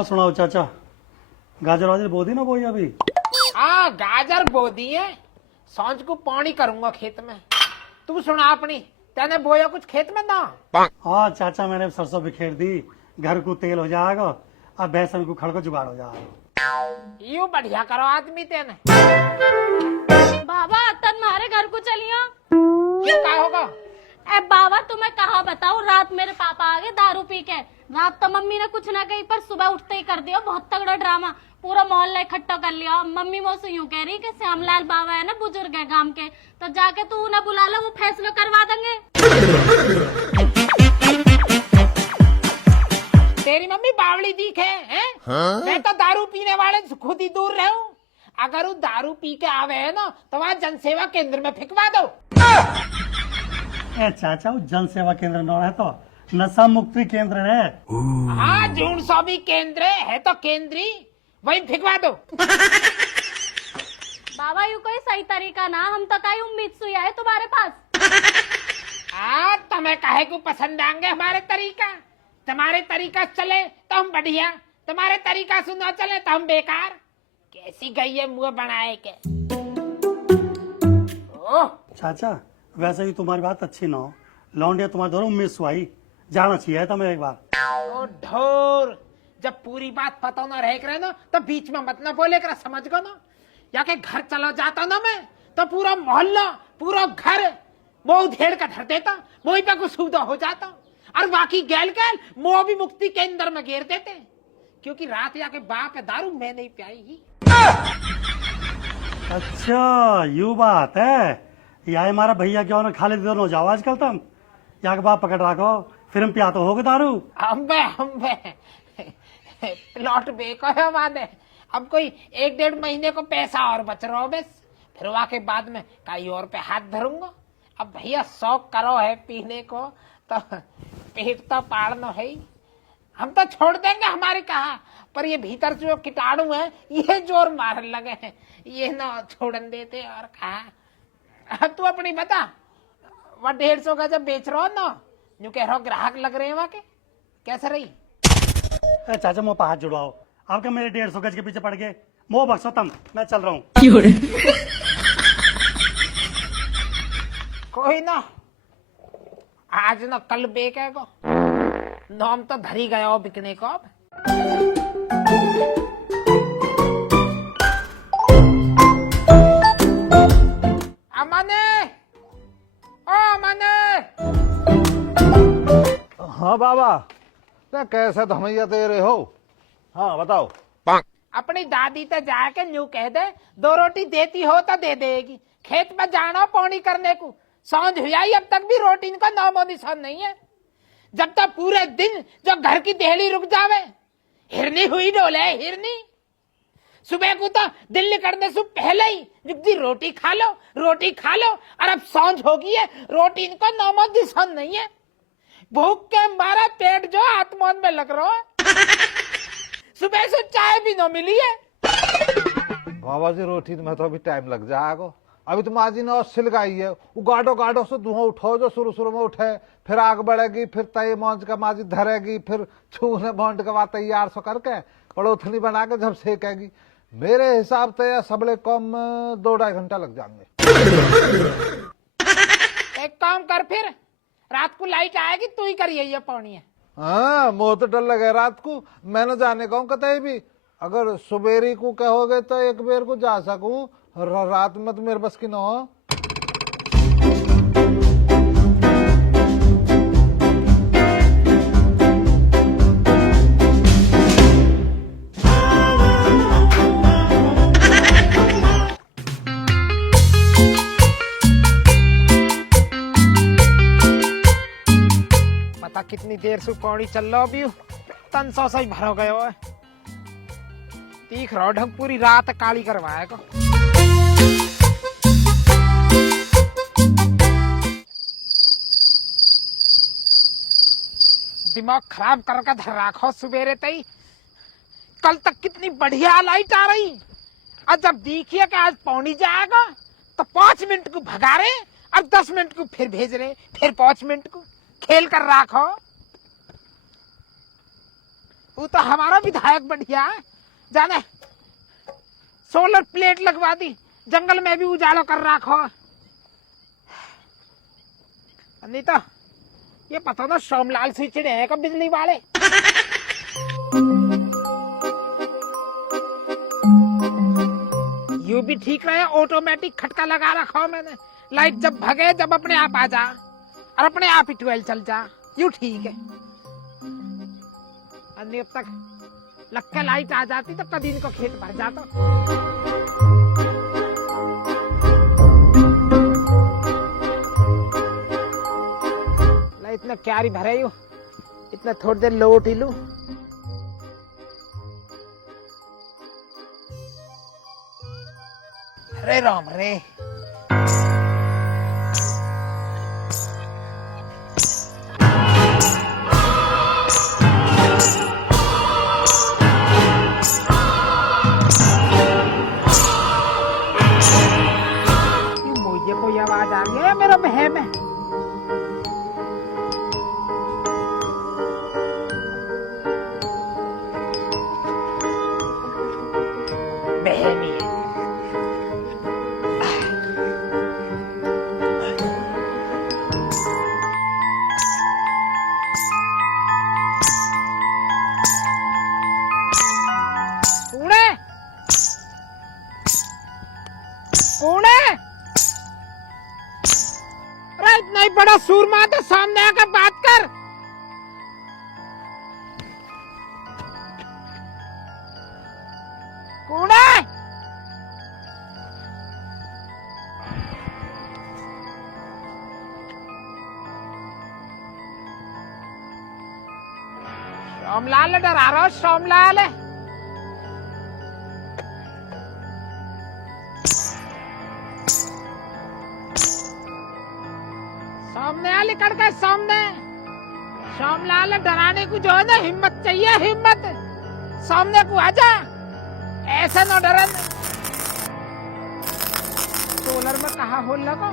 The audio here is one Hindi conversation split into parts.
और सुनाओ चाचा, गाजर वाजर बो दी ना बोई अभी? हाँ गाजर बो दी है, सांझ को पानी करूंगा खेत में। तू सुना अपनी, तेने बोया कुछ खेत में ना? हाँ चाचा, मैंने सरसों बिखेर दी, घर को तेल हो जाएगा, अब बेसन को खड़ को जुगाड़ हो जाएगा। यू बढ़िया करो आदमी तेने। बाबा तन मारे घर को चलियो। क्यों क्या होगा? ए बाबा तुम्हें कहा बताऊं, रात मेरे पापा आ गए दारू पी के। रात तो मम्मी ने कुछ ना कही, पर सुबह उठते ही कर दिया बहुत तगड़ा ड्रामा। पूरा मोहल्ला इकट्ठा कर लिया। मम्मी मुझसे यूं कह रही कि श्यामलाल बाबा है ना, बुजुर्ग है गांव के, तो जाके तू उन्हें बुला लो, वो फैसला करवा देंगे। तेरी मम्मी बावली दीख है? हाँ? मैं तो दारू पीने वाले से खुद ही दूर रहूं। अगर वो दारू पी के आवे है ना, तो वहाँ जनसेवा केंद्र में फिकवा दो। ए चाचा, वो जन सेवा केंद्र न है तो नशा मुक्ति केंद्र है। हाँ जून सौ भी केंद्र है तो केंद्री, वही फिकवा दो। बाबा यू कोई सही तरीका ना, हम तो कई उम्मीद सुई है तुम्हारे पास। हाँ तुम्हें काहे को पसंद आएंगे हमारे तरीका? तुम्हारे तरीका चले तो हम बढ़िया, तुम्हारे तरीका सुना चले तो हम बेकार। कैसी गई है मुंह बनाए के। ओह चाचा, वैसे ही तुम्हारी बात अच्छी ना हो, लौंडिया तुम्हारे दोनों उम्मीद सुहाई जाना चाहिए था मैं एक बार। ओ ढोर, जब पूरी बात पता ना रह करे ना, तो बीच में मत ना बोले कर, समझ गो ना। या के घर चला जाता ना मैं, तो पूरा मोहल्ला पूरा घर वो धेड़ का धर देता, वही पे कुछ सुविधा हो जाता, और बाकी गैल गैल वो भी मुक्ति केंद्र में घेर देते, क्योंकि रात या के बाप है दारू मैं नहीं पियाई ही। अच्छा यू बात है, या हमारा भैया क्यों ना खाली दोनों जाओ आजकल तुम, या के बाप पकड़ रखो, फिर हम पिया तो होगे दारू। अम्बे प्लॉट बेको है वादे, अब कोई 1-1.5 महीने को पैसा और बच रहा हो बस, फिर वहाँ के बाद में कहीं और पे हाथ धरूंगा। अब भैया शौक करो है पीने को, तो पेट तो पाड़ना है ही। हम तो छोड़ देंगे हमारे कहा, पर ये भीतर जो कीटाणु है ये जोर मारने लगे हैं, ये ना छोड़न देते। और कहा अब तू अपनी बता, वह 150 का जब बेच रहा हो ना, जो कह रहा हो ग्राहक लग रहे हैं वहाँ के, कैसे रही? ए चाचा, मुँह पर हाथ जुड़वाओ, आपका मेरे 150 गज के पीछे पड़ गए, मोह बख्शो तुम, मैं चल रहा हूँ। कोई ना, आज ना कल बेचेगा, नाम तो धरी गया हो बिकने को। अब अमने, ओ अमने। हाँ बाबा, क्या कैसे धमैया दे रहे हो? हाँ बताओ। अपनी दादी तो जाके न्यू कह दे, 2 रोटी देती हो तो दे देगी। खेत में जाना पौनी करने को, सांझ हुआ अब तक भी रोटी का नामो निशान नहीं है। जब तक पूरे दिन जो घर की देहली रुक जावे, हिरनी हुई डोले हिरनी। सुबह को तो दिल्ली करने से पहले ही जुगदी रोटी खा लो, रोटी खा लो, और अब सांझ होगी है, रोटी इनका नामो निशान नहीं है। भूख के मारा पेट जो आत्मान में लग रहा है, सुबह से चाय भी न मिली है। बाबा जी रोटी में तो अभी टाइम लग जाएगा, अभी तो माजी ने सिलगाई है, वो गाढ़ो गाढ़ो से धुआं उठाओ जो शुरू में उठे, फिर आग बढ़ेगी, फिर तय मौज का माजी धरेगी, फिर छूने भोंड के बाद तैयार सो करके पड़ोथनी बना के जब सेकेगी, मेरे हिसाब से सबले कम 2-2.5 घंटा लग जाएंगे। एक काम कर, फिर रात को लाइट आएगी तू ही करिए ये पानी है। हाँ मुँह तो डर लगे रात को, मैंने जाने कहूँ कतई भी, अगर सुबेरी को कहोगे तो एक बेर को जा सकूं, रात में तो मेरे बस की न हो। पता कितनी देर से पानी चल रहा अभी, 300 से ही भरो गयो है। तीख रहा ढंग पूरी रात काली करवाएगा। दिमाग खराब करके धर रखो सुबेरे तई। कल तक कितनी बढ़िया लाइट आ रही, और जब देखिए कि आज पौनी जाएगा तो 5 मिनट को भगा रहे, अब 10 मिनट को फिर भेज रहे, फिर 5 मिनट को खेल कर रखो। वो तो हमारा विधायक बढ़िया है, जाने सोलर प्लेट लगवा दी, जंगल में भी उजाला कर रखो। नहीं तो ये पता ना सोमलाल से चिड़े हैं कब बिजली वाले। यू भी ठीक रहे, ऑटोमेटिक खटका लगा रखा हो मैंने, लाइट जब भगे जब अपने आप आ जा और अपने आप ही 12 चल जा, यू ठीक है। अब तक लग के लाइट आ जाती तो कभी इनको खेत भर जाता। इतना क्यारी भरे यू, इतना थोड़ी देर लोट ही लू। अरे राम रे, मुझे कोई आवाज आ रही है मेरा बहम है। बहमी है। कौन है? अरे इतना ही बड़ा सूरमा तो सामने आकर बात कर। कौन है? सोमलाल डरा रहा हो, सोमलाल है। सामने आ, निकल के सामने। सोमलाल डराने को जो है ना हिम्मत चाहिए, हिम्मत। सामने को आजा, ऐसा न डरन। सोलर में कहा हो लगो,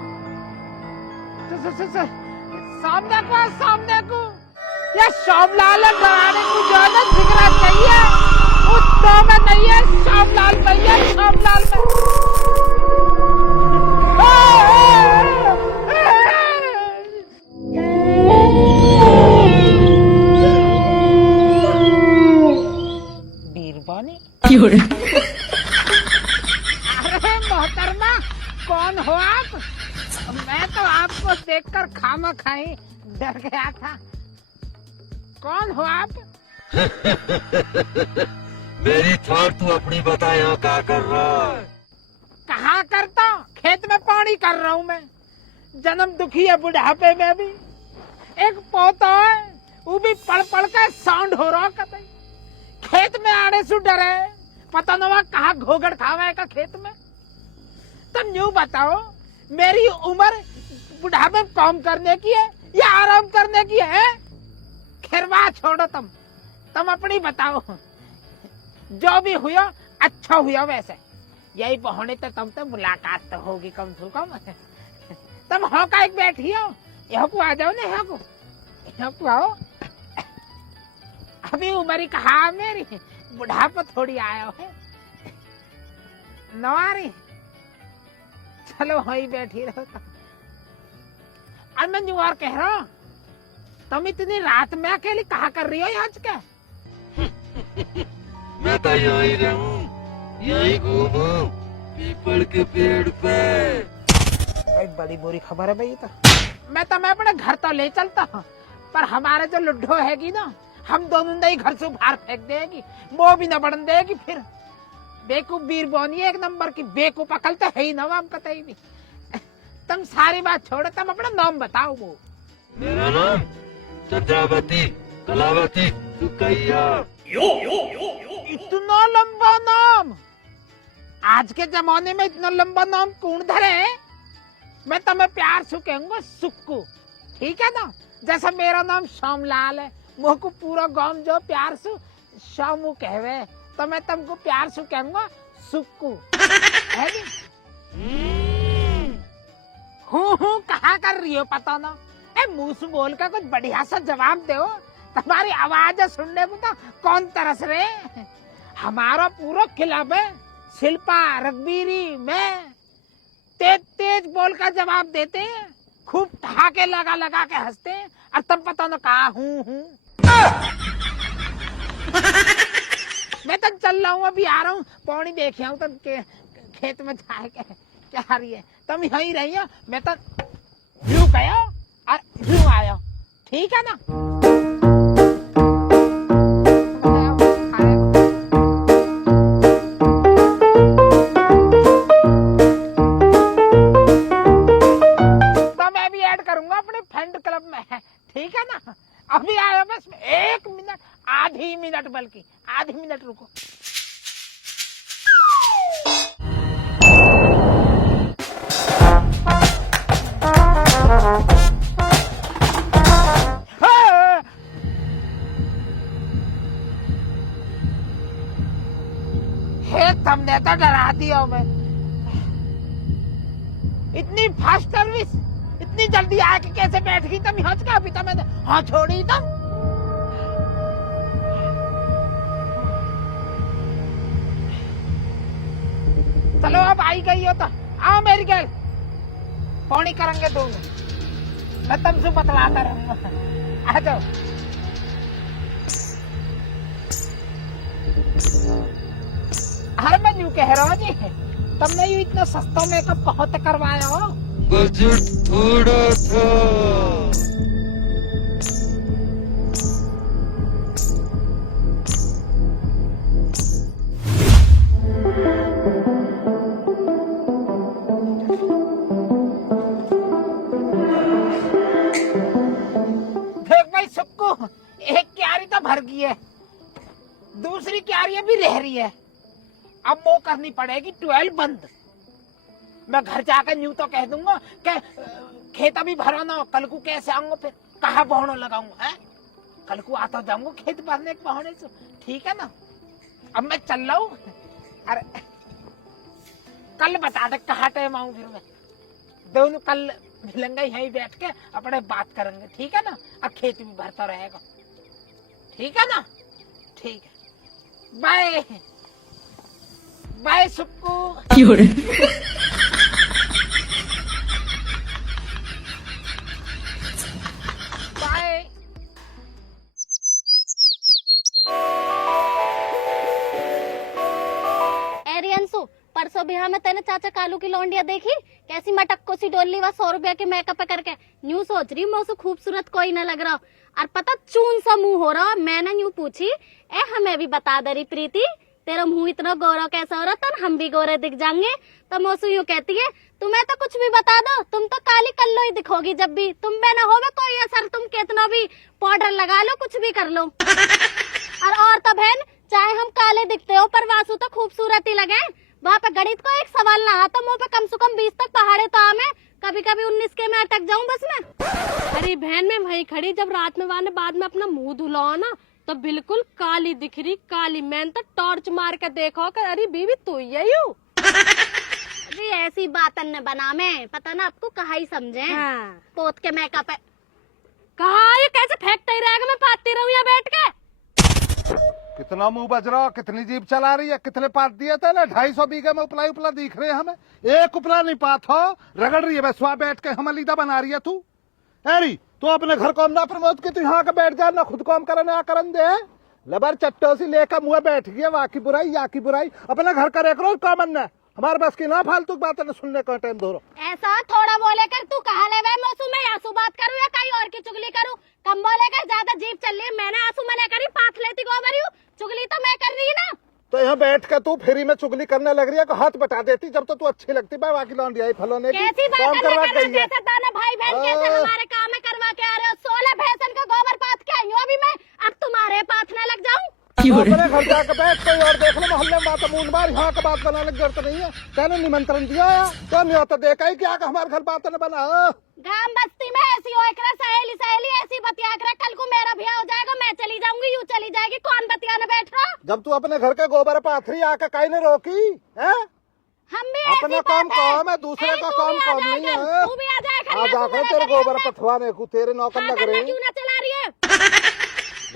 सामने को, सामने को। ये सोमलाल डराने को जो है ना फिक्रा चाहिए, उत्तो में नहीं है। सोमलाल भैया, सोमलाल बीरबानी। अरे मोहतरमा, कौन हो आप? मैं तो आपको देखकर खामा खाई डर गया था। कौन हो आप? मेरी थार तू अपनी बता, यहाँ क्या कर रहा है? कहाँ करता? खेत में पानी कर रहा हूँ मैं। जन्म दुखी है बुढ़ापे में भी। एक पोता है, वो भी पढ़ पढ़ के साउंड हो रहा कतई। खेत में आने से डरे, पता न कहाँ घोगड़ खावे का खेत में। तुम यूं बताओ, मेरी उम्र बुढ़ापे में काम करने की है या आराम करने की है? खैरवा छोड़ो, तुम अपनी बताओ। जो भी हुआ अच्छा हुआ। वैसे यही बहाने तो तुम तो मुलाकात तो होगी कम से कम। तुम हो का एक बैठी हो, यहाँ को आ जाओ ना, यहाँ को आओ। अभी उम्र ही कहा मेरी, बुढ़ापा थोड़ी आया है नवारी। चलो वही बैठी रहो। और मैं न्यूयॉर कह रहा हूँ, तुम इतनी रात में अकेली कहा कर रही हो आज के? मैं तो यही रहूं, यही घूमूं पीपल के पेड़ पे। भाई बड़ी बुरी खबर है भाई। तो मैं अपने घर तो ले चलता हूँ, पर हमारे जो लुड्ढो हैगी ना, हम दोनों नहीं घर से बाहर फेंक देगी, वो भी न बढ़न देगी। फिर बेकूफ बीरबानी एक नंबर की बेकूफ, अकल तो है ही ना हम कतई भी। तुम सारी बात छोड़ो, तुम अपना नाम बताओ। वो मेरा नाम चंद्रावती कलावती सुकैया। इतना लंबा नाम? आज के जमाने में इतना लंबा नाम कौन धरे? मैं तुम्हें प्यार से कहूंगा सुक्कू, ठीक है ना? जैसा मेरा नाम सोमलाल है, मुझ को पूरा गांव जो प्यार से शामू कहवे, तो मैं तुमको प्यार से कहूंगा सुक्कू, है नी? हूँ कहा कर रही हो पता ना? मुंह से बोल कर कुछ बढ़िया सा जवाब दो, तुम्हारी आवाज सुनने में तो कौन तरस रहे। हमारा पूरा क्लब है, शिल्पा, रघबीरी, मैं तेज तेज बोल कर जवाब देते हैं, खूब ठहाके लगा लगा के हंसते हैं, और तब पता न कहा हूँ। मैं तो चल रहा हूँ, अभी आ रहा हूँ, पौड़ी देखे हूँ तो खेत में जाए के क्या रही है। तुम यहीं रही हो, मैं तो यूं गया और यूं आया, ठीक है ना। तो मैं भी ऐड करूंगा अपने फ्रेंड क्लब में, ठीक है ना। अभी आया बस 1 मिनट, आधी मिनट, बल्कि आधी मिनट रुको। तुमने तो डरा दिया। मैं इतनी फास्ट सर्विस, इतनी जल्दी आके कैसे बैठ गई तुम यहाँ का। अभी तो मैंने हाँ छोड़ी तुम। चलो अब आई गई हो तो आओ मेरी गर्ल, पौड़ी करेंगे दोनों, मैं तुमसे बतलाता रहूंगा। आ जाओ। हर मैं यूं कह रहा हूँ जी, तुमने यू इतना सस्ता मेकअप बहुत करवाया हो। बजट थोड़ा था। देख भाई सुक्कू, एक क्यारी तो भर गई है, दूसरी क्यारी भी रह रही है। अब वो करनी पड़ेगी 12 बंद। मैं घर जाकर यूं तो कह दूंगा कि खेत अभी भरो ना, कल को कैसे आऊंगा, फिर कहाँ बहने लगाऊंगा है। कल को आता जाऊंगा खेत भरने के बहाने से, ठीक है ना। अब मैं चल रहा हूँ, अरे कल बता दे कहाँ टाइम आऊं, फिर मैं दोनों कल मिलेंगे यहीं बैठ के अपने बात करेंगे, ठीक है ना। अब खेत भी भरता रहेगा, ठीक है ना। ठीक है, बाय बाय सुक्कू। बाय। एरियंसु, परसों बिहार में तेने चाचा कालू की लौंडिया देखी कैसी मटक्को सी डोली व 100 रुपया के मेकअप करके। न्यू सोच रही मौसू खूबसूरत कोई ना लग रहा, और पता चून सा मुंह हो रहा। मैंने यूं पूछी, ए हमें भी बता दे रही प्रीति, तेरा मुंह इतना गोरा कैसा हो रहा था, हम भी गोरे दिख जाएंगे। तो मौसू यूं कहती है, तुम्हें तो कुछ भी बता दो, तुम तो काली कल्लो ही दिखोगी जब भी। तुम में ना होवे कोई असर, तुम कितना भी पाउडर लगा लो, कुछ भी कर लो। और तो बहन, चाहे हम काले दिखते हो पर वासु तो खूबसूरत ही लगे। वहाँ पे गणित को एक सवाल ना आता, मुँह पे कम से कम 20 तक पहाड़े तो आमे, कभी कभी 19 के मैं अटक जाऊं बस में। अरे बहन, मैं वहीं खड़ी, जब रात में वाने बाद में अपना मुंह धुलाओ ना तो बिल्कुल काली दिख रही, काली। मैंने तो टॉर्च मार के देखो कर, अरे बीबी तू यही हो। अरे ऐसी बातन न बना, में पता ना आपको कहा ही समझे। हाँ। पोत के मेकअप है, कहा ये कैसे फेंकते ही रहेगा, मैं पाती रहूं यहाँ बैठ के। कितना मुंह बज रहा, कितनी जीप चला रही है, कितने पात दिए थे ना। 250 बीघे में उपला उपला दिख रहे हैं हमें, एक उपला नहीं पात हो। रगड़ रही है बस वहाँ बैठ के, हम लीदा बना रही है तू। अरे तू अपने घर को ना प्रमोद की, तू यहाँ के बैठ जा, ना खुद काम करे ना करन दे। लबर चट्टो सी लेकर मुँह बैठ गया, वाह की बुराई या की बुराई। अपना घर करे करो कॉमन न, हमारे बस की ना फालतू बातें न सुनने का टाइम दो। ऐसा थोड़ा बोले कर, तू कहा ले मौसू में आंसू बात करूँ या कहीं और की चुगली करूँ। कम बोले कर, ज्यादा जीप चल रही है। मैंने आंसू मने करी, पाथ लेती गोबरी हूँ, चुगली तो मैं कर रही ना। तो यहाँ बैठ कर तू फ्री में चुगली करने लग रही है, हाथ बटा देती जब तो तू अच्छी लगती। भाई वाकी लौंडी आई फलोने की कैसी बात काम करवा कर गई है। जैसे ताने भाई बहन कैसे हमारे काम में करवा के आ रहे हो। 16 भैंसन का गोबर पाथ के आई हूँ अभी मैं, अब तुम्हारे पाथने लग जाऊं। तो अपने घर जाकर बैठ कोई और देख लो, मोहल्ले में बात मूंद मार, यहाँ का बात बनाने की जरूरत नहीं है। कहने निमंत्रण दिया है तो नहीं होता, देखा ही क्या हमारे घर बात न बना। गांव बस्ती में ऐसी हो एक सहेली सहेली ऐसी बतिया कर, कल को मेरा ब्याह हो जाएगा, मैं चली जाऊंगी, यूं चली जाएगी, कौन बतियाने बैठ रहा। जब तू अपने घर के गोबर पाथरी आकर कहीं ने रोकी है। हम भी अपना काम काम है, दूसरे का काम काम नहीं है। तू भी आ जाए, आ जाकर तेरे गोबर पथवाने को, तेरे नौकर लग रहे हैं। क्यों ना चला रही है।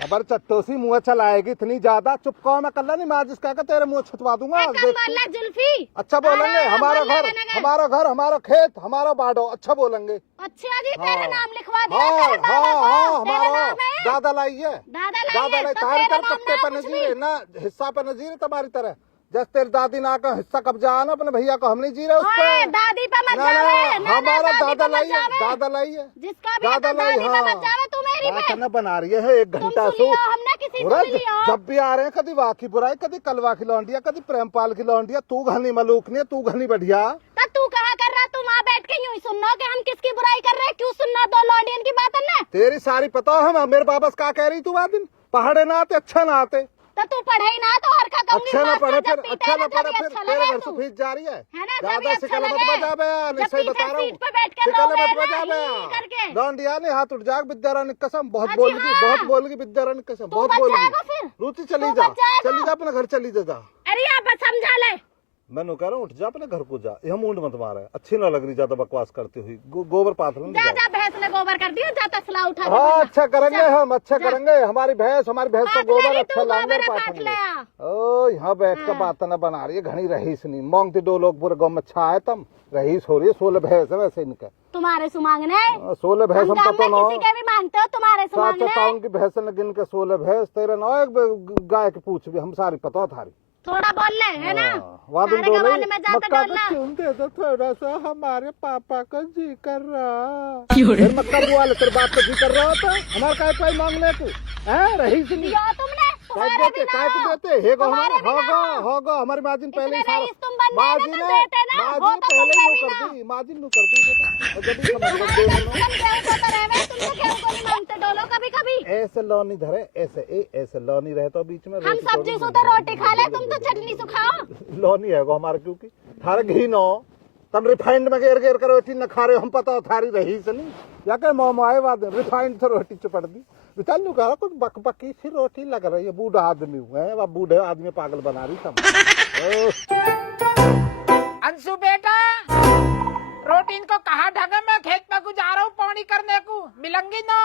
खबर चट्टोसी मुँह चलाएगी इतनी ज्यादा। चुप कहो, मैं कल नहीं माजिश कहकर तेरे मुँह छुटवा दूंगा। जुल्फी अच्छा बोलेंगे, हमारा घर, हमारा घर, हमारा खेत, हमारा बाडो, अच्छा बोलेंगे। अच्छा जी, तेरा नाम लिखवा दिया हाँ तेरे बाबा हाँ को। हाँ, तेरा हमारा नाम है? दादा लाई है, दादा लाई तो तारी तेरा तरफ नाम पत्ते ना पर कुछ नजीर है भी। ना, हिस्सा पर नजीर है तुम्हारी तरह। जैसे तेरी दादी ना का हिस्सा कब्जा है ना अपने भैया को, हम नहीं जी रहे उस ओए, पे। दादी पे मत ना जावे, ना, ना, हमारा दादी दादा पे लाई मत है, जावे। दादा लाई है, जिसका भी है तो दादा लाई। दादी पे हाँ, मत जावे, तू मेरी पे। बात ना बना रही है 1 तुम घंटा सुनियो, हमने किसी को नहीं लिया। जब भी आ रहे हैं कभी वाह की बुराई, कभी कलवा की लौंडिया, कभी प्रेमपाल की लौंडिया। तू घनी मलूक नहीं, तू घनी बढ़िया। तब तू कहा कर रहा, तू वहाँ बैठ के यूं ही सुनना कि हम किसकी बुराई कर रहे हैं। क्यों सुनना दो लौंडियन की बात है ना। तेरी सारी पता है मेरे बाबा से क्या कह रही तू दिन, पहाड़े ना आते अच्छा ना आते। तो तू पढ़े ही ना तो हर का कहूंगी। अच्छा ना पढ़े फिर, जब पीटे अच्छा ना ना, पढ़े जब फिर, अच्छा तेरे लगे घर से तू। फीस जा रही है। है ना, जब ज्यादा अच्छा शिकल मत लगे। बजा बे, नहीं जब सही पीछे बता रहा हूँ। सीट पे बैठ के शिकल रोवे मत ना, बजा ही करके। बे। लौंडिया ने हाथ उठ जाएगा विद्यारानी की कसम, बहुत अजी बोलेगी, हाँ। बहुत बोलेगी विद्यारानी की कसम, तू बहुत बच बोलेगी। जाएगा फिर। रुचि चली तू जा, बच जाएगा। चली जा अपने घर, चली जा। अरे आप समझा ले। मैं कह रहा हूँ उठ जा अपने घर को जा, यह मूड मत मारा है, अच्छी ना लग रही ज्यादा बकवास करती हुई। गोबर पाथलन जा जा, भैंस ने गोबर कर दिया, जा तसला उठा के हाँ पहना। अच्छा करेंगे जा। हम, अच्छा करेंगे। हमारी भैंस का पाथ गोबर ले ली अच्छा तू, लाएंगे गोबर और पाथ पाथेंगे। ले आ। ओ यहाँ बैठ कर बात ना बना रही है, घनी रहीस नहीं मांगती। 2 लोग पूरे गाँव में छाए तम रहीस हो रही है। 16 भैंस है वैसे इनका, तुम्हारे सुमांगने 16 भैंस हम गाँव पता में ना। किसी के भी मांगते हो, तुम्हारे सुमांगने। टाउन की भैंस ने गिन के 16 भैंस, तेरे ना एक गाय की पूछ भी हम सारी पता थारी। थोड़ा बोल ले, है ना। वादन सारे गवाने में जाता मक्का डोलना। को चूम दे दो थोड़ा सा, हमारे पापा का जी कर रहा। फिर मक्का बुआ ले, तेरे बाप का जी कर रहा होता। हमारे काय कोई मांगने को है रही सुनी। दिया तुमने, तुम्हारे भी ना हो। हे गो तुम्हारे भी ना हो। होगा हमारी माजिन पहले ही इतने सारा रईस तुम बन गए माजिन ना, तो देते ना, माजिन हो तो पहले तुमने ही भी कर ना। दी, माजिन नु कर दी बेटा। और जब भी समझ में दे तुम गेहूं को तो रहे, तुम तो गेहूं को नहीं मांगते डोलो कभी कभी। ऐसे लौनी धरे, ऐसे ऐसे लौनी रहे तो बीच में हम सब्जी सु तो रोटी खा ले, तुम तो चटनी सुखाओ। लौनी है गो हमारे, क्योंकि थारे घी नो तम रिफाइंड में घेर घेर कर रोटी न खा रहे हो, हम पता हो थारी रही से नहीं। या के मोमो आए बाद रिफाइंड तो रोटी चपड़ दी। विचार नु कहा कुछ बकबकी सी रोटी लग रही है। बूढ़ा आदमी हुए है, बूढ़े आदमी पागल बना रही तुम। अंशु बेटा, रोटी इनको कहा ढंगे, मैं खेत में को जा रहा हूँ पानी करने को, मिलंगी ना।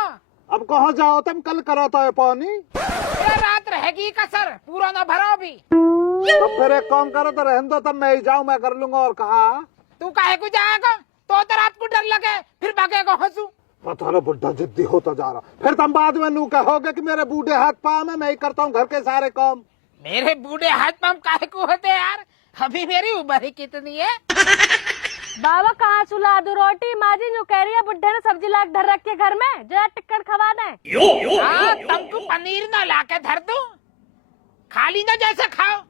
अब कहाँ जाओ तुम, कल करो तो पानी। ये रात रहेगी कसर, पूरा ना भरा अभी। तो फिर एक काम करो तो रहने दो, तब मैं ही जाऊँ, मैं कर लूंगा। और कहा तू काहे को जाएगा, तो रात को डर लगे फिर भागेगा हंसू। पता ना बुढ़ा जिद्दी होता जा रहा, फिर तुम बाद में नू कहोगे कि मेरे बूढ़े हाथ पाँव में मैं ही करता हूँ घर के सारे काम। मेरे बूढ़े हाथ पंप काहे को होते यार, अभी मेरी उम्र ही कितनी है। बाबा कहाँ चुला दो रोटी, माँ जी यूं कह रही है बुढ़े ने सब्जी लाके धर रखी है घर में, जो टिक्कड़ खवा दे। हाँ, तुमको पनीर ना लाके धर दूं, खाली ना जैसे खाओ,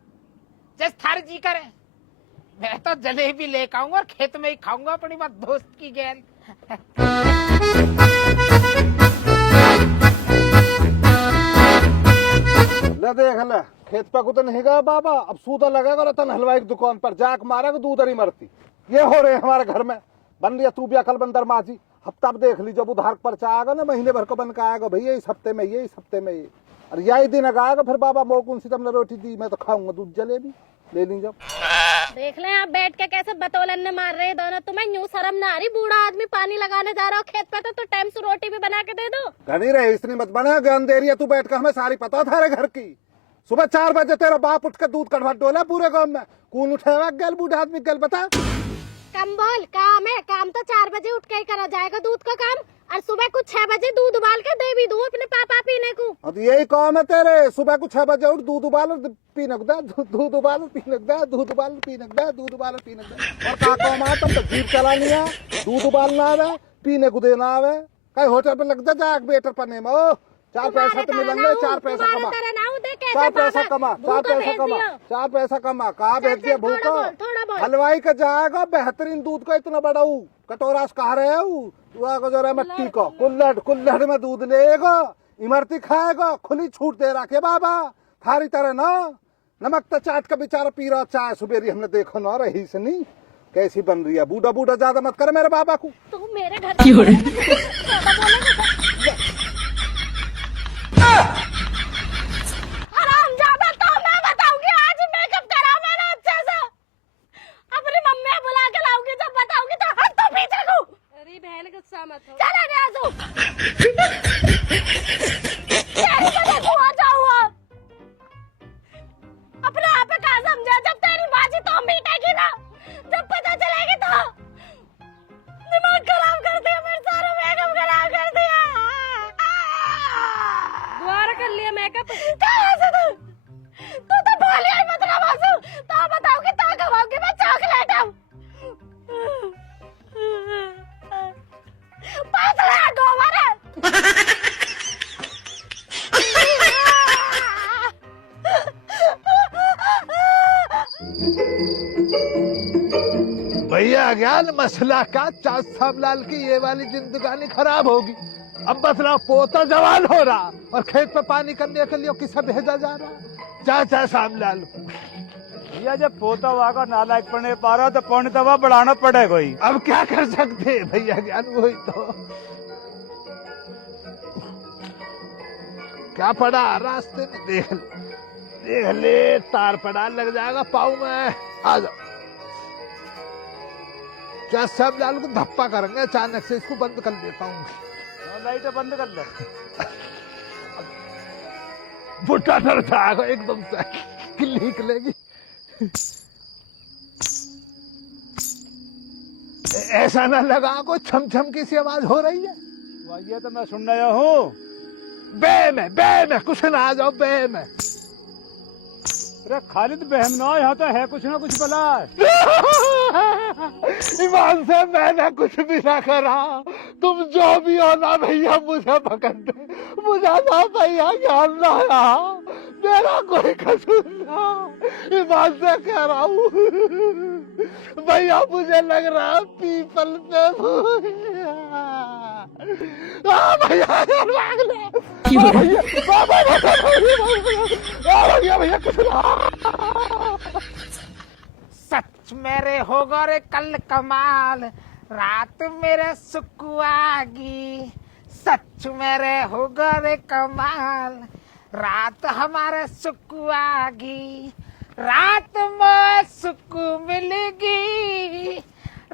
जैसे थार जी करे। मैं तो जलेबी लेकर आऊंगा और खेत में ही खाऊंगा अपनी बात दोस्त की गैल। ले देख ले, खेत पे को तो नहीं गया बाबा, अब सूदा लगेगा रतन हलवाई की दुकान पर जाक मारेगा, दूध नहीं मरती। ये हो रहे हमारे घर में। बन लिया तू भी अकल बंदर माजी। हफ्ता देख ली, जब उधार पर्चा आएगा ना महीने भर को बन के आएगा, भैया इस हफ्ते में ये, इस हफ्ते में ये। और यही दिन आएगा फिर बाबा मोकुन से तुमने रोटी दी, मैं तो खाऊंगा दूध जलेबी ले ली। जब देख ले आप बैठ के कैसे बतौलन में मार रहे दोनों। तुम्हें यूं शर्म ना आ रही, बूढ़ा आदमी पानी लगाने जा रहा हो खेत पे, तो टाइम से रोटी भी बना के दे दो। घनी रहे इतनी मत बना, ज्ञान दे रही है तू बैठ कर, हमें सारी पता थारे घर की। सुबह 4 बजे तेरा बाप उठ कर दूध कढ़वा डोला पूरे गाँव में, कौन उठेगा गल बूढ़ा आदमी गल बता। कम बोल, काम है, काम तो 4 बजे उठ के ही करा जाएगा दूध का काम, और सुबह कुछ 6 बजे दूध उबाल के दे भी दूं अपने पापा पीने को। अब यही काम है तेरे, सुबह को 6 बजे उठ दूध उबाल और पीने दे, दूध उबाल और पीने दे, दूध उबाल और पीने दे, दूध उबाल और पीने दे। और का काम है तुम तो जीप चलानी है, दूध उबालना आवे, पीने को देना आवे। कहीं होटल पे लग जा वेटर पने में, 4 पैसा तो मिलेंगे, 4 पैसा कमा, 4 पैसा कमा, 4 पैसा कमा, 4 पैसा कमा। कहा भेज दिया भूखो, हलवाई का जाएगा बेहतरीन दूध का इतना बड़ा कटोरा कहा रहे हो जो मट्टी को कुल्लड़ में दूध लेगा, इमरती खाएगा, खुली छूट दे रखे बाबा थारी तरह ना। नमक तो चाट का बेचारा पी रहा चाय सुबेरी, हमने देखो ना रही से नहीं कैसी बन रही है। बूढ़ा बूढ़ा ज्यादा मत कर मेरे बाबा को। तू मेरे घर हरामजादा, तो मैं बताऊंगी आज मेकअप करा मैंने अच्छे से, अपनी मम्मी बुला के लाऊंगी, जब बताऊंगी तो हट तो पीछे को। अरे बहन गुस्सा मत हो। चला गया तू। भैया ज्ञान मसला का चाचा लाल की ये वाली जिंदगानी खराब होगी। अब मसला पोता जवान हो रहा और खेत पे पानी करने के लिए किसे भेजा जा रहा। चाचा श्यामलाल भैया जब पोता वागा नालायक पढ़ने पा रहा तो पौने दवा बढ़ाना पड़ेगा ही। अब क्या कर सकते हैं भैया ज्ञान, वही तो क्या पड़ा रास्ते में, देख ले तार पड़ा लग जाएगा पाँव में। आ जाओ, क्या सब लाल को धप्पा करेंगे अचानक से, इसको बंद कर देता हूँ। लाइट बंद कर ले। बुट्टा डरता है एकदम से, किल्ली निकलेगी। ऐसा ना लगा को छम छम की सी आवाज हो रही है। ये तो मैं सुन रहा हूँ। बे में कुछ ना, आ जाओ बे में। अरे खालिद बहम ना, यहाँ तो है कुछ ना कुछ बला। ईमान से मैंने कुछ भी ना करा, तुम जो भी हो ना भैया मुझे पकड़ दे, मुझे ना भैया ज्ञान ना रहा, मेरा कोई कसूर ना, ईमान से कह रहा हूँ भैया। मुझे लग रहा है पीपल पे भैया भैया कुछ ना। सच मेरे होगा रे कल कमाल, रात मेरे सुकुआगी। सच मेरे होगा रे कमाल, रात हमारे सुकुआगी। रात में सुकू मिलेगी,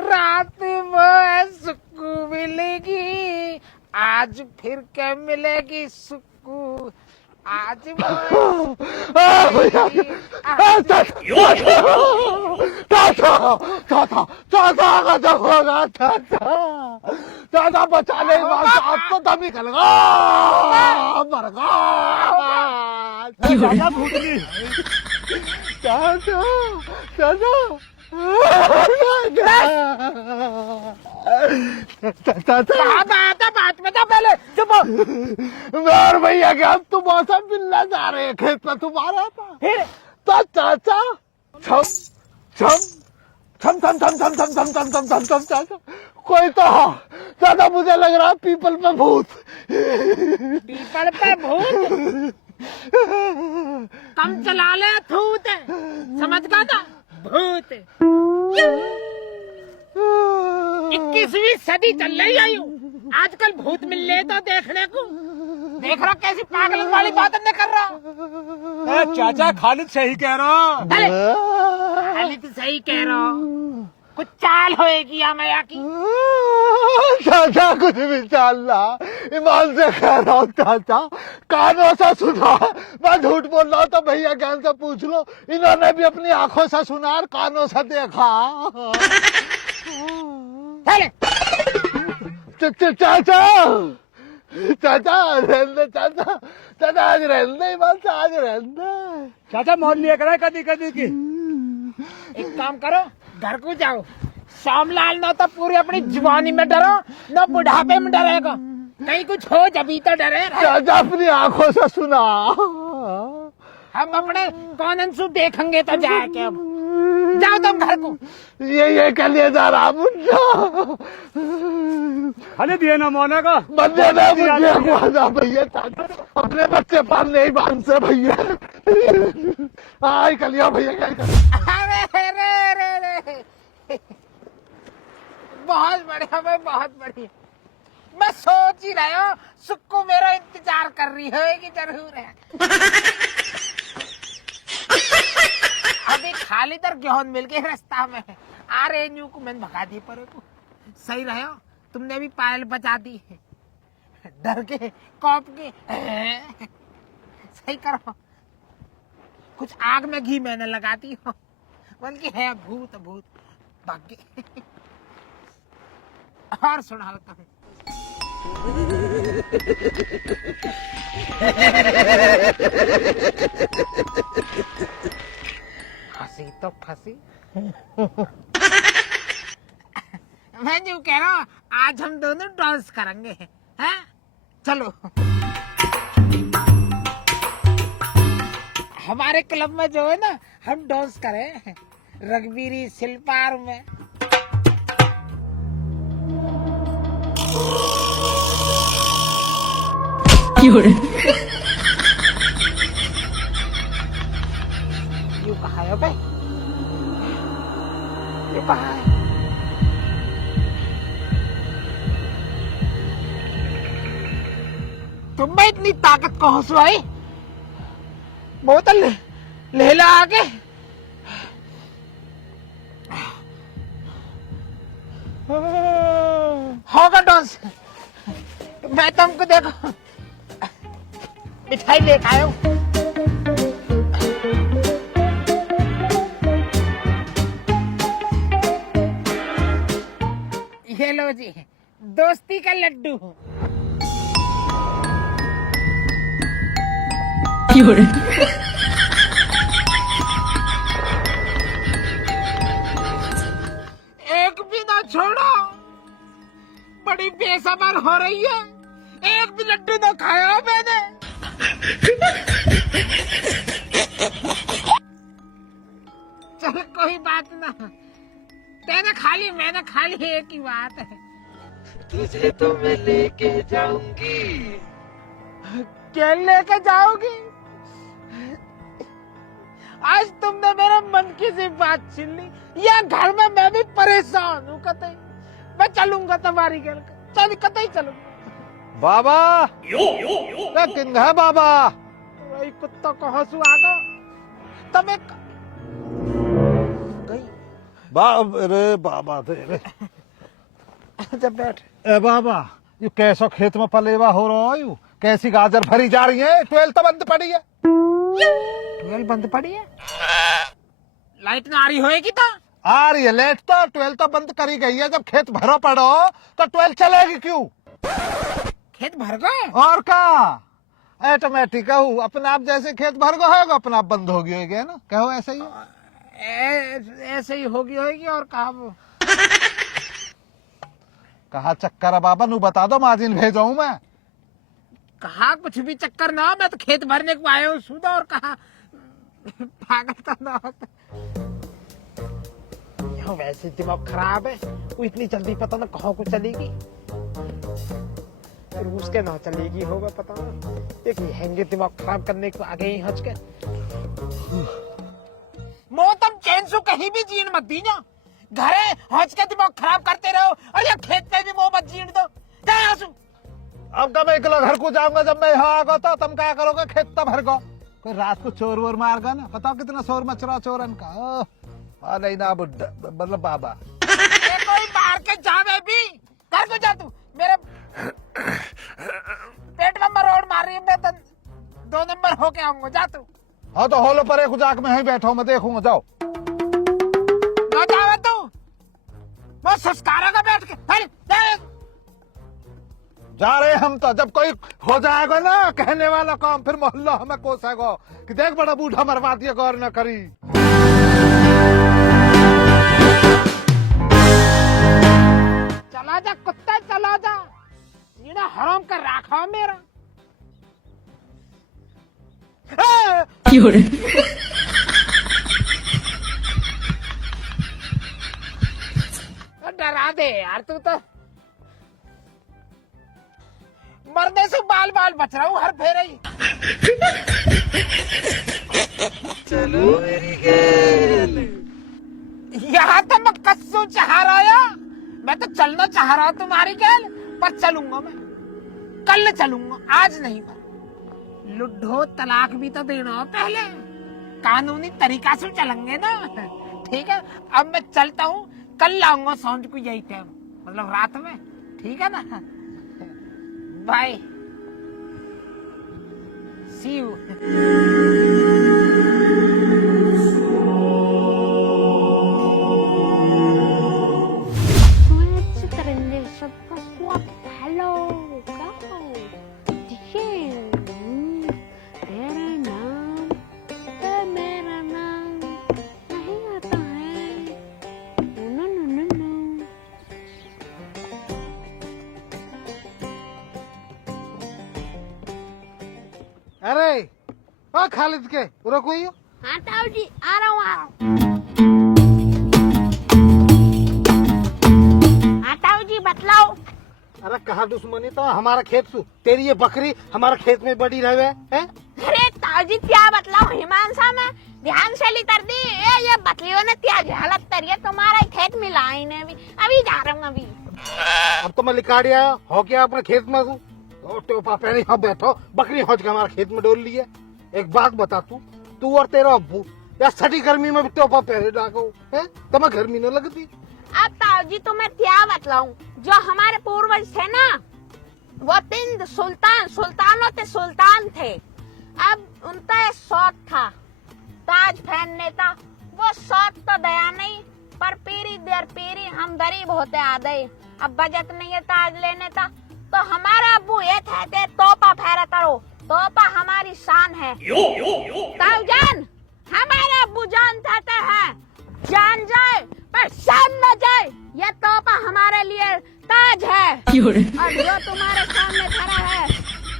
रात में सुकू मिलेगी। आज फिर क्या मिलेगी सुकू, आज चाचा बचा ले, आप तो दम निकल गया, मर गया। भूत गई। चाचा बात बता पहले, चुप। और भैया क्या तुम मौसम मिलना जा रहे हैं, खेत में तुम्हारा था तो चाचा छम छम छम छम छम छम छम छम छम छम छम छम चाचा कोई तो चाचा मुझे लग रहा पीपल पे भूत। पीपल पे भूत कम चला ले, थूत है, समझ गया था, भूत। 21वीं सदी चल रही है यूं, आजकल भूत मिल ले तो देखने को। देख रहा कैसी पागल वाली बात नहीं कर रहा। चाचा खालिद सही कह रहा। खालिद सही कह रहा, कुछ चाल होएगी या माया की। चाचा कुछ भी चालना, ईमान से कह रहा हूँ चाचा, कानों से सुना, मैं झूठ बोल रहा हूँ तो भैया ज्ञान से पूछ लो, इन्होंने भी अपनी आंखों से सुना और कानों से देखा। चाचा चाचा रहने, चाचा चाचा आज रहने, ईमान से आज रहने। चाचा मोल लिया करा कदी कदी की। एक काम करो, घर को जाओ। श्यामलाल ना तो पूरी अपनी जवानी में डरो, ना बुढ़ापे में डरेगा। कहीं कुछ हो जभी तो डरे। चाचा अपनी आंखों से सुना। हम अपने कौन सु देखेंगे तो जाके। अब जाओ तुम घर को। ये कर लिए जा रहा मुझे। खालिद ये ना मोने का बंदे ने मुझे भैया, चाचा अपने बच्चे पाल नहीं बांध से भैया। आई कलिया भैया, क्या अरे रे रे रे, बहुत बढ़िया भाई, बहुत बढ़िया। मैं सोच ही रहा हूँ सुक्कू मेरा इंतजार कर रही होगी जरूर है। अभी खालिद और गेहूं मिल गए रास्ता में आ रहे न्यू को मैंने भगा दिए पर को। सही रहे हो, तुमने भी पायल बचा दी है, डर के कौप के। सही करो, कुछ आग में घी मैंने लगाती हूँ, बल्कि है भूत भूत भाग्य। और सुनाता हूँ। फंसी तो फंसी। मैं जो कह रहा हूँ, आज हम दोनों डांस करेंगे, हैं? चलो। हमारे क्लब में जो है ना, हम डांस करें रघबीरी सिलपार में। यू कहा है बे? यू कहा है? तुम में इतनी ताकत कहाँ से आई? बोतल ले ला आके। होगा डॉन्स, मैं तुमको देखो मिठाई लेकर आया हूँ। ये लो जी, दोस्ती का लड्डू। एक भी ना छोड़ो, बड़ी बेसबर हो रही है। एक भी लड्डू ना खाया मैंने। चल कोई बात ना, तेने खा ली मैंने खा ली, एक ही बात है। तुझे तो मैं लेके जाऊंगी। क्या लेके जाओगी? आज तुमने मेरे मन की सी बात छीन ली। या घर में मैं भी परेशान हूँ कतई। मैं चलूंगा तुम्हारी घर, चल कतई चलूंगा। बाबा क्या किंग है बाबा? वही कुत्ता को हंसू आ गो तब एक गई। रे बाबा तेरे जब बैठ। ए बाबा, ये कैसा खेत में पलेवा हो रहा है? यू कैसी गाजर भरी जा रही है? 12 तो बंद पड़ी है। 12 बंद पड़ी है? लाइट ना आ रही होएगी तो? आ रही है लेट तो, 12 तो बंद करी गई है। जब खेत भरो पड़ो तो 12 चलेगी क्यों? खेत भर गए और का ऑटोमेटिक कहू अपने आप, जैसे खेत भर गो होगा अपने आप बंद होगी होगी ना, कहो ऐसे ही ऐसे ही होगी होगी। और कहा वो कहा चक्कर है बाबा, नू बता दो माजिन भेजाऊं मैं। कहा कुछ भी चक्कर ना, मैं तो खेत भरने को आया हूँ सुधा। और कहा पागल तो ना होता। यहाँ वैसे दिमाग खराब है, वो इतनी जल्दी पता ना कहाँ को चलेगी। रूस के ना चलेगी होगा पता ना। एक हैंगे दिमाग खराब करने को आगे ही हंस के। मोहतम चैन से कहीं भी जीन मत दीना। घरे हंस के दिमाग खराब करते रहो और ये खेत में भी मोह मत जीन दो। क्या आंसू? अब कब अकेला घर को जाऊंगा, जब मैं यहाँ आगा तो तुम क्या करोगे? खेत तो भर गो। कोई रात को चोर वोर मार गा ना, बताओ कितना शोर मच रहा चोरन का। नहीं ना बुड्ढा, मतलब बाबा कोई मार के जावे भी घर को जा। तू मेरे पेट में मरोड़ मार रही है। मैं तो 2 नंबर होके आऊंगा। जा तू। हाँ तो होलो पर एक जाक में यहीं बैठा हूँ, मैं देखूंगा। जाओ ना जावे तू, मैं संस्कारा का बैठ के जा रहे हम तो। जब कोई हो जाएगा ना कहने वाला काम, फिर मोहल्ला हमें कोसेगा कि देख बड़ा बूढ़ा मरवा दिया, गौर न करी। चला जा कुत्ता, चला जा। सीना हराम कर रखा मेरा। डरा दे यार तू तो। मरने से बाल बाल बच रहा हूँ हर फेरे ही। चलो मेरी गेल। यहाँ तो मैं कस्सू चाह रहा। मैं तो चलना चाह रहा तुम्हारी गेल, पर चलूंगा मैं। कल चलूंगा, आज नहीं। पर लुड्ढो तलाक भी तो देना पहले, कानूनी तरीका से चलेंगे ना। ठीक है, अब मैं चलता हूँ। कल लाऊंगा सांझ को यही टाइम, मतलब रात में। ठीक है ना? Bye, see you. अरे ओ खालिद के रुको। हाँ ताऊ जी, आ रहा हूँ हाँ ताऊ जी, बतलाओ। अरे कहाँ था दुश्मनी तो हमारा खेत सु तेरी ये बकरी हमारा खेत में बड़ी रहे हैं। अरे ताऊजी क्या बतलाओ हिमांशा में ध्यान से ली कर दी ये बतलियों ने क्या हालत करी है तुम्हारा खेत में लाई ने अभी जा रहा हूँ अभी। अब तो मैं लिकाड़ी आया हो गया अपने खेत में टोपा पहने यहाँ बैठो बकरी हौज के हमारा खेत में डोल ली है। एक बात बता तू और तेरा अब्बू या सटी गर्मी में भी टोपा पहने डाको है तो मैं गर्मी न लगती। अब ताऊजी तुम्हें क्या बतलाऊं जो हमारे पूर्वज थे ना वो 3 सुल्तानों के सुल्तान थे। अब उनका शौक था ताज पहनने का वो शौक तो दया नहीं पर पीरी दर पीरी हम गरीब होते आ गए अब बजट नहीं है ताज लेने का तो हमारा अब्बू ये थे तोपा फेरा करो तोपा हमारी शान है। ताऊजान हमारे अब्बू जान चाहते हैं जान जाए पर शान न जाए ये तोपा हमारे लिए ताज है और जो तुम्हारे सामने खड़ा है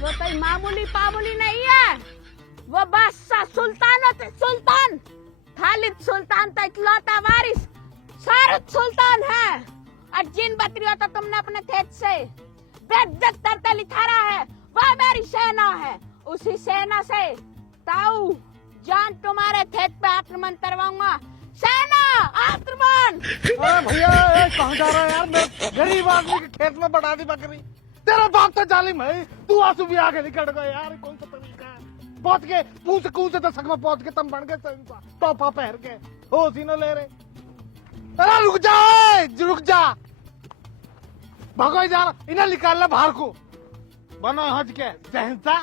वो कोई मामूली पामूली नहीं है वो बादशाह सुल्तान खालिद सुल्तान का इकलौता वारिस शाहरुख सुल्तान है और जिन बकरियों को तुमने अपने खेत से बेइज्जत करके लिखारा है वह मेरी सेना है उसी सेना से ताऊ जान तुम्हारे खेत पे आक्रमण करवाऊंगा सेना आक्रमण। अरे भैया कहाँ जा रहा है यार मैं गरीब आदमी के खेत में बढ़ा दी बकरी तेरा बाप तो जालिम है तू आंसू भी आगे निकल गया यार कौन सा तरीका है पहुंच के पूछ कूद दशक में पहुंच के तुम बन गए टोपा पहन के हो सीनो ले रहे। अरे रुक जा भगो जा इन्हें निकालना बाहर को बनो हज के सहनसा।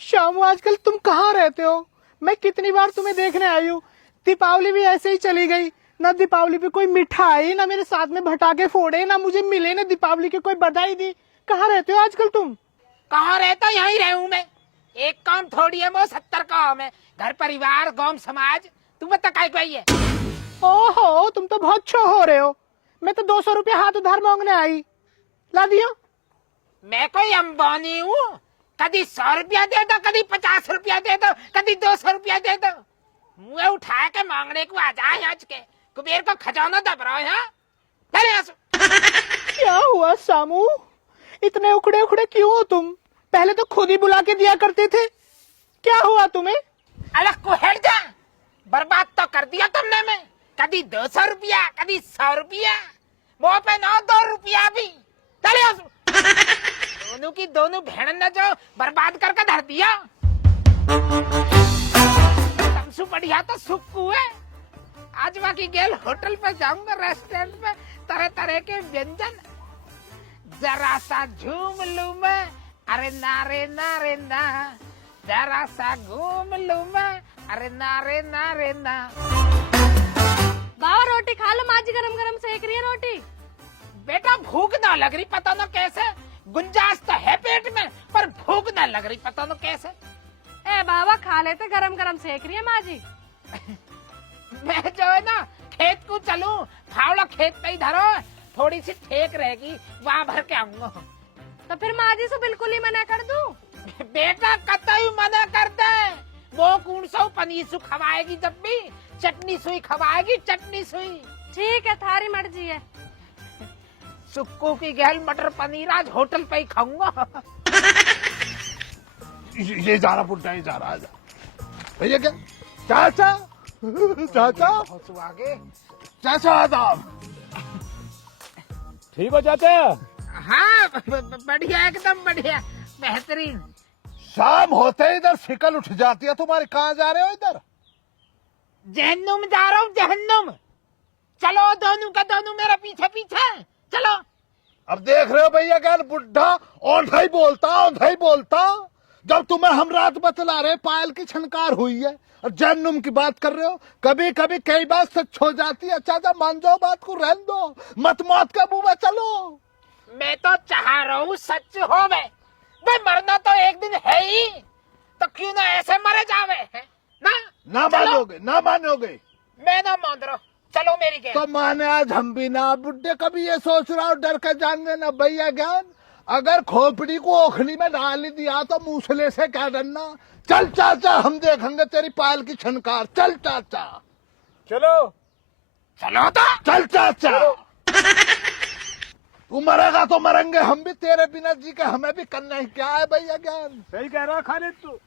शामू आजकल तुम कहाँ रहते हो? मैं कितनी बार तुम्हें देखने आई हूँ। दीपावली भी ऐसे ही चली गई ना दीपावली पे कोई मिठाई ना मेरे साथ में भटाके फोड़े ना मुझे मिले ना दीपावली की कोई बधाई दी। कहाँ रहते हो आजकल तुम? कहाँ रहता यहीं रहूं मैं एक काम थोड़ी है वो 70 काम है घर परिवार गांव समाज तुम बता काय कोई है। ओहो तुम तो बहुत छो हो रहे हो। मैं तो 200 रुपया हाथ उधार मांगने आई ला दिया। मैं कोई अंबानी हूँ कभी 100 रुपया दे दो कभी 50 रुपया दे दो कभी 200 रुपया दे दो मुँह उठा के मांगने को आ जाए आज के कुबेर को खजाना दब रहा है। क्या हुआ सामू इतने उखड़े उखड़े क्यों हो तुम? पहले तो खुद ही बुला के दिया करते थे। क्या हुआ तुम्हें? अलग को हेट जा बर्बाद तो कर दिया तुमने मैं कभी 200 रुपया कभी 100 रुपया वो पे 2 रुपया भी दोनों की दोनों भेड़ न जो बर्बाद करके धर दिया। सबसे बढ़िया तो सुक्कू है आज बाकी गेल होटल पे जाऊंगा रेस्टोरेंट में तरह तरह के व्यंजन जरा सा झूम लूं मैं अरे नारे नारे ना जरा सा घूम लूं मैं अरे नारे नारे ना। बाबा रोटी खा लो माँ जी गरम गरम सेक रही है रोटी। बेटा भूख ना लग रही पता न कैसे गुंजाइश तो है पेट में पर भूख ना लग रही पता न कैसे। ए बाबा खा लेते गरम गरम सेक रही है माँ जी। मैं जो है ना खेत को चलूं फावड़ा खेत पे ही धरो थोड़ी सी ठेक रहेगी वहाँ भर के आऊंगा। तो फिर माँ जी से बिल्कुल ही मना कर दूं? बेटा कतई मना कर दे वो कौन सा पनीर सु खवाएगी जब भी चटनी सुई खवाएगी चटनी सुई। ठीक है थारी मर्जी है। सुक्कू की गहल मटर पनीर आज होटल पे ही खाऊंगा। ये जा रहा बुड्ढा ही जा रहा है भैया क्या चाचा चाचा आगे चाचा आदाब ठीक हो चाचा? हाँ बढ़िया एकदम बढ़िया बेहतरीन। शाम होते इधर फिकल उठ जाती है तुम्हारी। कहाँ जा रहे हो इधर? जहन्नुम जा रहा हूँ जहन्नुम। चलो दोनों का दोनों मेरे पीछे पीछे चलो। अब देख रहे हो भैया क्या बुढ़ा औंधा ही बोलता। जब तुम्हें हम रात बतला रहे पायल की छनकार हुई है और जहन्नुम की बात कर रहे हो। कभी कभी कई बात सच हो जाती है। चाचा मान जाओ बात को रहने दो मत मौत का मुंह में चलो। मैं तो चाह रहा हूँ सच हो मैं मरना तो एक दिन है ही तो क्यों ना ऐसे मरे जावे है ना मानोगे मैं ना मान रहा चलो मेरी तो माने आज हम भी ना बुड्ढे कभी ये सोच रहा हूँ डर का जान लेना भैया ज्ञान अगर खोपड़ी को ओखली में डाल ही दिया तो मूसले से क्या डरना। चल चाचा, हम देखेंगे तेरी पायल की छनकार। चल चाचा, चलो चलो तो चल चाचा। तू मरेगा तो मरेंगे हम भी, तेरे बिना जी के हमें भी करना है। क्या है भैया ज्ञान? सही कह रहा है खालिद तू।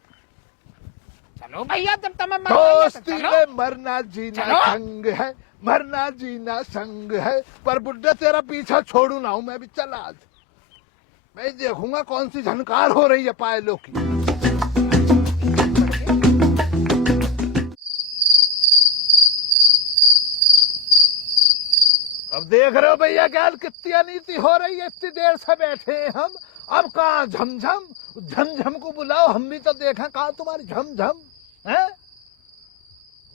चलो भैया, जब तुम मर जाएंगे तो दोस्ती चलो। में मरना जीना चलो। संग है, मरना जीना संग है। पर बुड्ढे तेरा पीछा छोड़ू ना हूं मैं भी। चल आज मैं देखूंगा कौन सी झनकार हो रही है पायलों की। अब देख रहे हो भैया क्या कितनी अनीति हो रही है। इतनी देर से बैठे हैं हम, अब कहाँ झमझम। झमझम को बुलाओ, हम भी तो देखें कहाँ तुम्हारी झमझम है।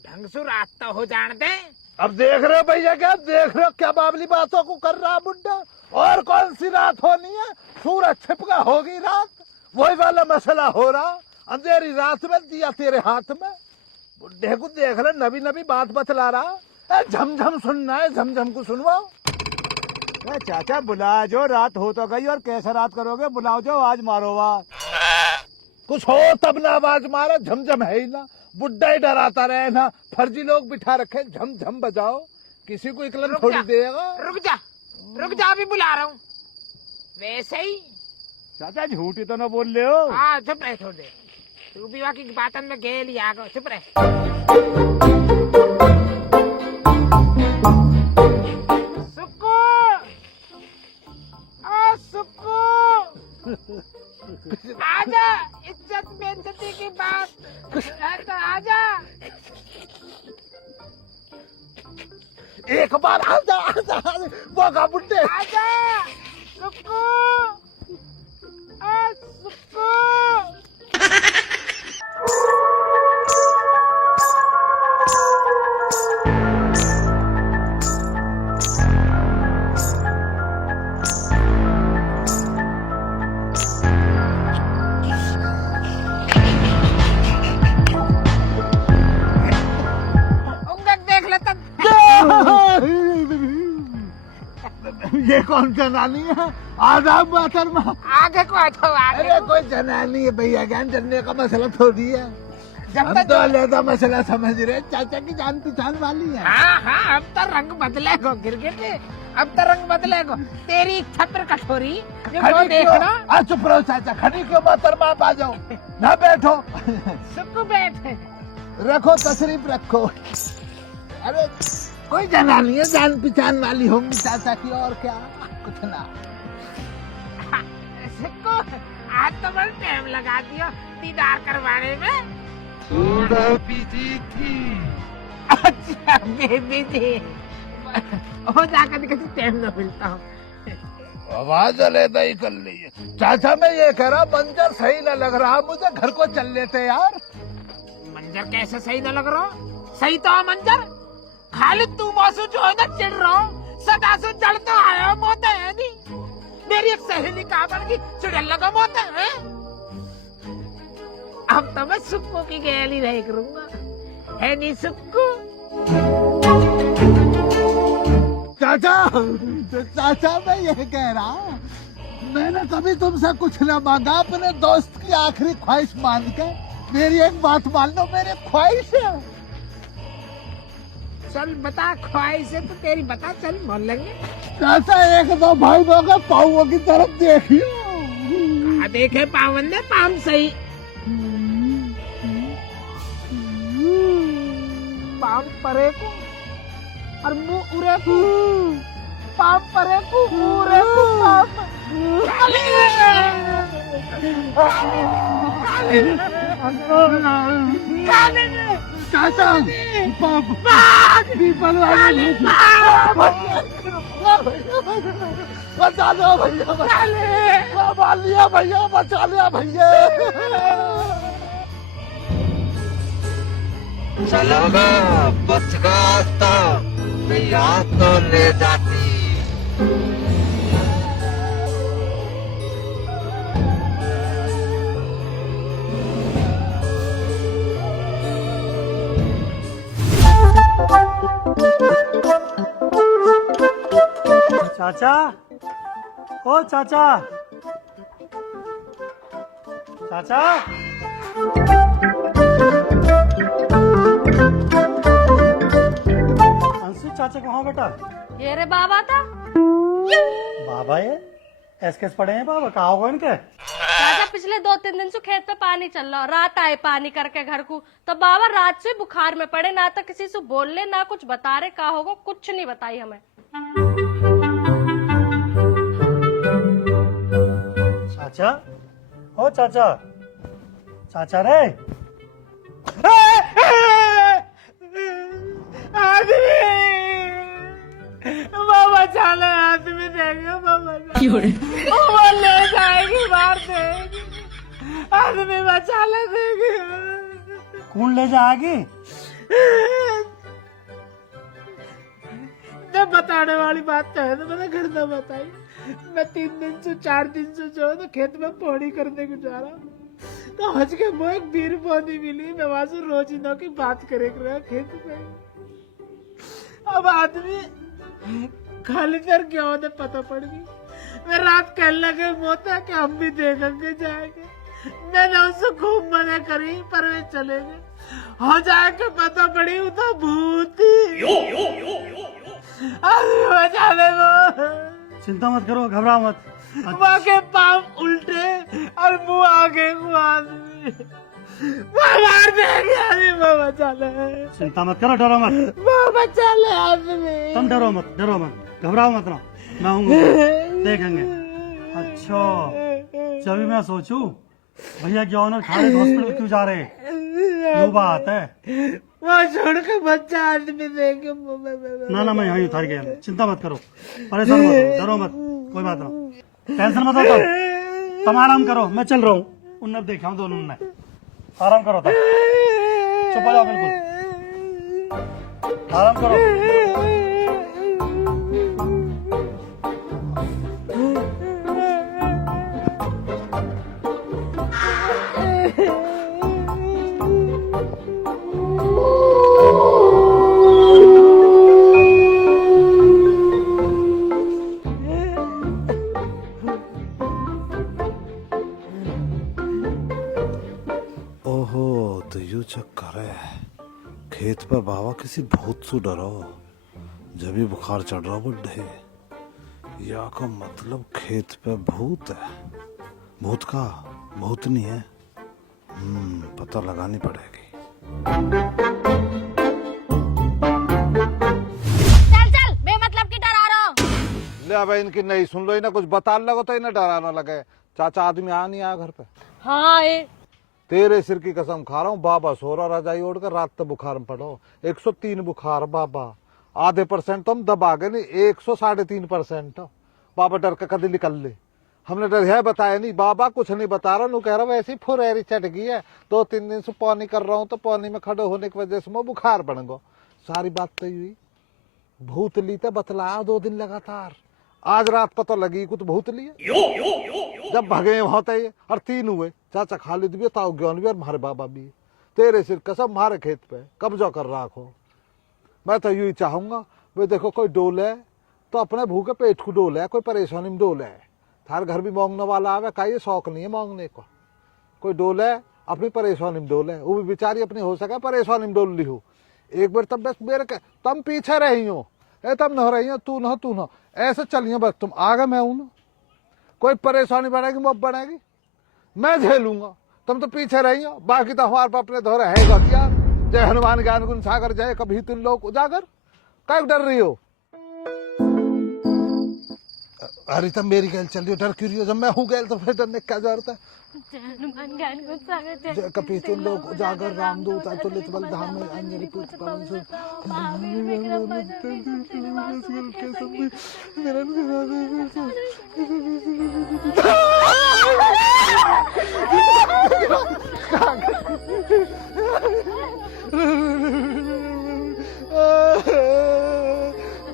ढंग से रात तो हो जान दे। अब देख रहे हो भैया क्या, देख रहे हो क्या बाबली बातों को कर रहा बुड्ढा। और कौन सी रात होनी है, सूरज छिपका होगी रात, वही वाला मसला हो रहा। अंधेरी रात में दिया तेरे हाथ में। बुड्ढे को देख रहे, नबी नबी बात बतला रहा। झमझम सुनना है, झमझम को सुनवाओ। अरे चाचा बुला जो, रात हो तो गई और कैसे रात करोगे, बुलाओ जो आज मारो वाह। कुछ हो तब ना आवाज मारे, झमझम है ही ना। बुड्ढा ही डराता रहे ना, फर्जी लोग बिठा रखे। झमझम बजाओ, किसी को इकलन रुक थोड़ी जा, देगा। रुक जा, अभी बुला रहा हूँ। वैसे ही चाचा झूठी तो ना बोल रहे हो। हाँ, चुप रहे थोड़ी देर। तू भी वाकई बातन में गेल ही आ गो, चुप रहे। सुक्कू, ओ सुक्कू, आजा। इज्जत बेइज्जती की बात है तो आजा। एक बार आजा आजा, बोगा बुड्ढे। आजा सुक्कू, ओ सुक्कू। देख लेता। ये कौन जनानी है? आदाब मोहतरमा। आगे को आ जाओ, आगे अरे को। कोई जनानी है भैया, ज्ञान जानने का मसला थोड़ी है। जब हम तक तो अलग मसला समझ रहे। चाचा की जान पहचान वाली है। हाँ हाँ, अब तो रंग बदलेगो गिरगिट, अब तो रंग बदलेगो। तेरी इच्छा पर कठोरी जो वो खड़ी क्यों? देखना। आ चुप रहो चाचा, खड़ी क्यों मोहतरमा, आप आ जाओ ना, बैठो। सुक्कू बैठ। रखो तशरीफ रखो। अरे कोई जनानी है, जान पहचान वाली होंगी चाचा की, और क्या कुछ ना। सुक्कू, आज तो बड़ा टाइम लगा दिया दीदार करवाने में। थोड़ा बिजी थी। अच्छा बेबी जी, हो जाकर किसी टाइम न मिलता हूँ। आवाज अलग ही कर ली है। चाचा मैं ये कह रहा, मंजर सही न लग रहा मुझे, घर को चल लेते यार। मंजर कैसे सही न लग रहा? सही तो है मंजर। खाली तू मौसू जो है ना चिढ़ रहा हूँ, सदा से चढ़ तो आया मोता है नहीं। मेरी एक सहेली कहा बन गई चिड़ल लगा मोता है। अब तो मैं सुक्कू की गैली रह करूंगा, है नहीं सुक्कू? चाचा चाचा मैं ये कह रहा, मैंने कभी तुमसे कुछ न मांगा, अपने दोस्त की आखिरी ख्वाहिश मान के मेरी एक बात मान लो, मेरी ख्वाहिश है। चल बता, ख्वाहिश है तो तेरी बता, चल मान लेंगे। चाचा एक दो भाई लोग पाओ की तरफ देखियो। देखे पावन ने पाम सही, पाम परे को और मुंह उरे को, पाम परे को उरे को पाम। चाचा पीपल वाले बचा लो भैया, बचा लिया भैया, बचा लिया भैया। चलो ना, बच गया तो याद तो ले जाती। चाचा, ओ चाचा, चाचा अंशु चाचा कहाँ बेटा? ये रे बाबा था। बाबा ये एसकेस पड़े हैं बाबा, कहा होगा इनके? राजा पिछले 2-3 दिन से खेत पे पानी चल रहा, रात आए पानी करके घर को, तो बाबा रात से बुखार में पड़े, ना तो किसी से बोल ले ना कुछ बता रहे, कहा होगा कुछ नहीं बताई हमें। चाचा ओ चाचा, चाचा रे बाबा चाले आदमी देंगे, बाबा वो ले जाएगी, मार देगी, आदमी बचा ले देगी। कौन ले जाएगी? जब बताने वाली बात तो है तो मैंने घर ना बताई। मैं 3 दिन से 4 दिन से जो है ना खेत में पौड़ी करने को जा रहा हूँ, तो हज के वो एक बीर पौधी मिली, मैं वहां से रोजिनों की बात करे रहा खेत में। अब आदमी खाली तर क्या होता पता पड़ गई। मैं रात कहने लगे मोता कि हम भी देखेंगे जाएंगे। मैंने उससे खूब मना करी पर वे चले गए। हो जाए के पता पड़ी वो तो भूती। आदमी बचा ले वो। चिंता मत करो, घबराओ मत। माँ के पाँव उल्टे और मुंह आगे को आदमी मार देंगे, आदमी बचा ले। चिंता मत करो, डरो मत, बचा ले आदमी। तुम डरो मत, डरो मत, घबराओ मत ना, मैं हूँ, देखेंगे। अच्छा जब मैं सोचूं भैया क्यों ना खाली हॉस्पिटल क्यों जा रहे, वो बात है। वो छोड़ के बच्चा आदमी देखे। ना ना मैं यहीं उतर गया, चिंता मत करो, परेशान मत हो, डरो मत, कोई बात ना, टेंशन मत लो, तुम आराम करो, मैं चल रहा हूँ। उन्हें देखा हूँ दोनों ने, आराम करो, तुम चुप हो जाओ, बिल्कुल आराम करो। तो यू चक्कर है, खेत पर बाबा किसी भूत से डरो, जब भी बुखार चढ़ रहा बुढ़े, या का मतलब खेत पे भूत है। भूत का भूत नहीं है, पता लगानी पड़ेगी। चल चल बेमतलब की डरा रहा हूँ। ले अब इनकी नहीं सुन लो, इन्हें कुछ बता लगो तो इन्हें डराना लगे। चाचा आदमी आ नहीं आया घर पे? हाँ तेरे सिर की कसम खा रहा हूँ, बाबा सो रहा रजाई ओढ़ कर, रात तक बुखार में पड़ो। 103 बुखार बाबा, आधे % तो हम दबा गए, नहीं 100-3.5% बाबा डर के कभी निकल ले। हमने डर है बताया नहीं, बाबा कुछ नहीं बता रहा, कह रहा वैसे ही फुरेरी चढ़ गई है, 2-3 दिन से पानी कर रहा हूँ, तो पानी में खड़े होने की वजह से मैं बुखार बन गो। सारी बात तो हुई, भूत ली तो बतलाया 2 दिन लगातार, आज रात पता लगी कुछ भूत लिए, जब भगे वहां तय और 3 हुए। चाचा खालिद भी, ताऊ ज्ञान भी और हमारे बाबा भी। तेरे सिर कसम हमारे खेत पे कब्जा कर रखो। मैं तो यू ही चाहूंगा, वे देखो कोई डोल है तो अपने भूखे पेट को डोल है, कोई परेशानी में डोल है। थार घर भी मांगने वाला आवे, का ये शौक नहीं है मांगने को। कोई डोल है अपनी परेशानी में डोल है, वो भी बेचारी अपनी हो सके परेशानी में डोल ली हो। एक बार तब बस मेरे तुम पीछे रही हो, तुम न रही हो, तू न ऐसे चलिए, बस तुम आगे मैं हूं ना। कोई परेशानी बढ़ेगी वो बढ़ेगी, मैं झेलूंगा, तुम तो पीछे रही हो। बाकी तो हमारे पास अपने धोरे है यार। जय हनुमान ज्ञान गुण सागर, जय कभी तुम लोग उजागर। क्या डर रही हो? अरे तब मेरी गैल चल रही हो, डर क्यों रही हो? जब मैं हूँ गैल तो फिर डरने क्या जरूरत है? हनुमान ज्ञान गुण सागर, जय कपी तुम लोग उजागर, रामदूत अतुलित बल धाम में अंजलि पुत्र पवन सुत।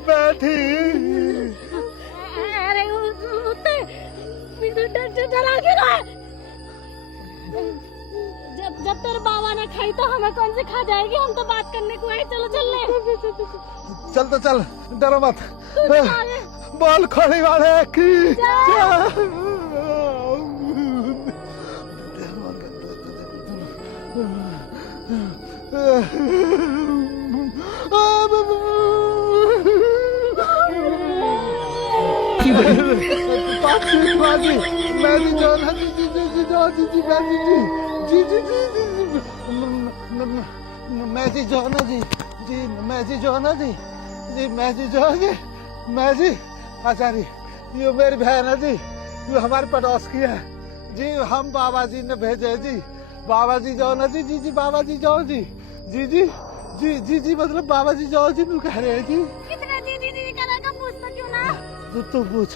बैठी अरे डरा क्यों रहा है? जब तेरे बाबा ने खाई तो हमें कौन से खा जाएगी? हम तो बात करने को आए, चलो चल ले। चल तो चल, डरो मत, बोल खोली वाले की माँ जी मैं जी जो ना जी जी जी जी जो जी जी मैं जी जी जी जी जी मैं जी जो ना जी जी मैं जी जो ना जी जी मैं जी जो जी मैं जी आचार्य ये मेरी बहन है जी, ये हमारे पड़ोस की है जी। हम बाबा जी ने भेजे जी, बाबा जी जाओ ना जी जी जी बाबा जी जाओ जी जी जी जी जी जी मतलब बाबा जी जाओ जी कह रहे हैं जी। कितने जी जी जी करेगा पूछ तो क्यों ना? तो पूछ।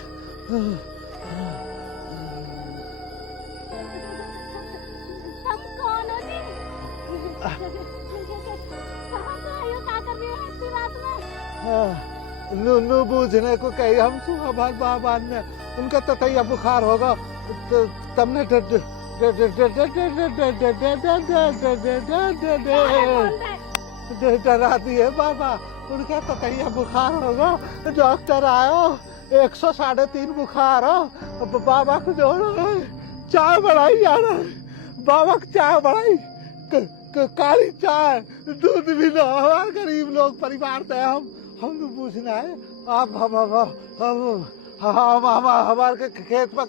तुम कौन हो जी? कहाँ से आए हो? क्या कर रही हो इतनी रात में? नू बूझने को कही हम सुबह भर बाबा ने उनका ततैया बुखार होगा तमने डरा दिए बाबा, उनका ततैया बुखार होगा। डॉक्टर आयो 103.5 बुखार हो। बाबा को जो चाय बढ़ाई यार, बाबा को चाय बढ़ाई काली चाय दूध भी लो। हमारे गरीब लोग परिवार थे हम तो पूछना है आप हम हमारे खेत में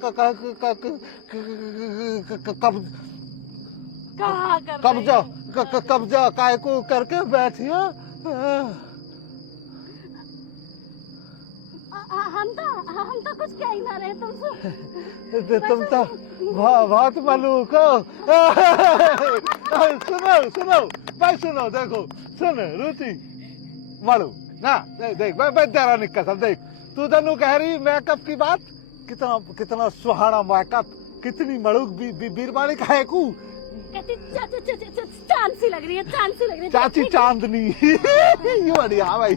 कब्जा काय को करके बैठियो। हम तो कुछ कह ही ना रहे तुमसे। तुम तो बहुत मलूक हो। सुनो भाई सुनो, देखो सुन रुचि मलूक ना देख मैं तेरा निक्का सब देख, तू तनु कह रही मेकअप की बात, कितना सुहाना मेकअप, कितनी मड़ूक बीरबानी खाए को चांद सी लग रही है, चांद सी लग रही है चाची चांदनी। ये बढ़िया भाई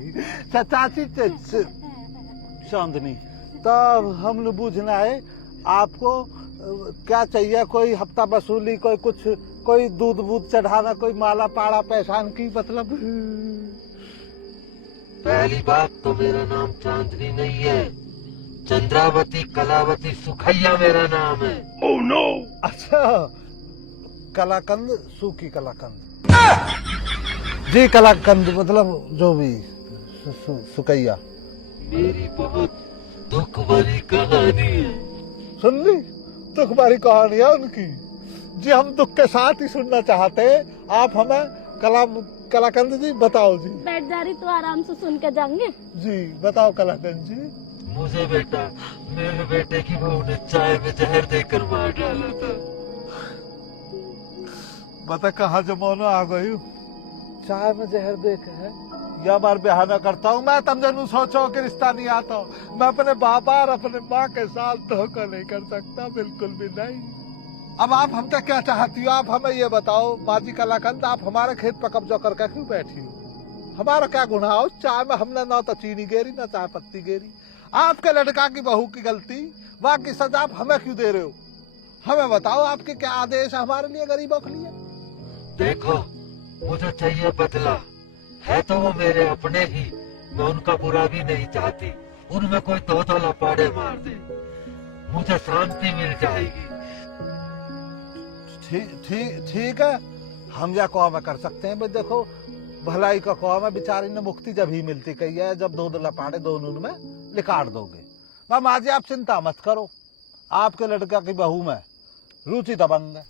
चाची चांदनी। तब हमने पूछना है आपको क्या चाहिए, कोई हफ्ता वसूली, कोई कुछ, कोई दूध बूध चढ़ाना, कोई माला पाड़ा पहचान की मतलब। पहली बात तो मेरा नाम चांदनी नहीं है, चंद्रावती कलावती सुखैया मेरा नाम है। Oh no. अच्छा कलाकंद, सूखी कलाकंद जी, कलाकंद मतलब जो भी सुखैया। मेरी बहुत दुख भरी कहानी है। सुन ली दुख भरी कहानी है उनकी जी, हम दुख के साथ ही सुनना चाहते हैं। आप हमें कलाकंद जी बताओ जी। बैठ जा रही तो आराम से सुन के जाएंगे जी, बताओ कलाकंद जी। मुझे बेटा, मेरे बेटे की बहू ने चाय में जहर देकर मार डाला था। बता कहाँ जमाना आ गई, चाय में जहर देकर है या बार बहाना करता हूँ मैं। तब जनु सोचो कि रिश्ता नहीं आता, मैं अपने बाबा और अपने माँ के साथ धोखा नहीं कर सकता, बिल्कुल भी नहीं। अब आप हमसे क्या चाहती हो, आप हमें ये बताओ बाजी कलाकंद, आप हमारे खेत पर कब्जा करके क्यों बैठी हो? हमारा क्या गुनाह हो? चाय में हमने ना तो चीनी गेरी ना चाय पत्ती गेरी। आपके लड़का की बहू की गलती, बाकी सजा आप हमें क्यों दे रहे हो? हमें बताओ आपके क्या आदेश है हमारे लिए, गरीबों के लिए? देखो मुझे चाहिए बदला, है तो वो मेरे अपने ही, मैं उनका बुरा भी नहीं चाहती। उनमें कोई दो लपाड़े मार दे, मुझे शांति मिल जाएगी। ठीक है, हम या कौम कर सकते हैं। भाई देखो भलाई का कौम है, बेचारी ने मुक्ति जब ही मिलती कही है जब दो लपाड़े दोनों में लिकाट दोगे। माँ जी आप चिंता मत करो, आपके लड़का की बहू में रुचि दबंग है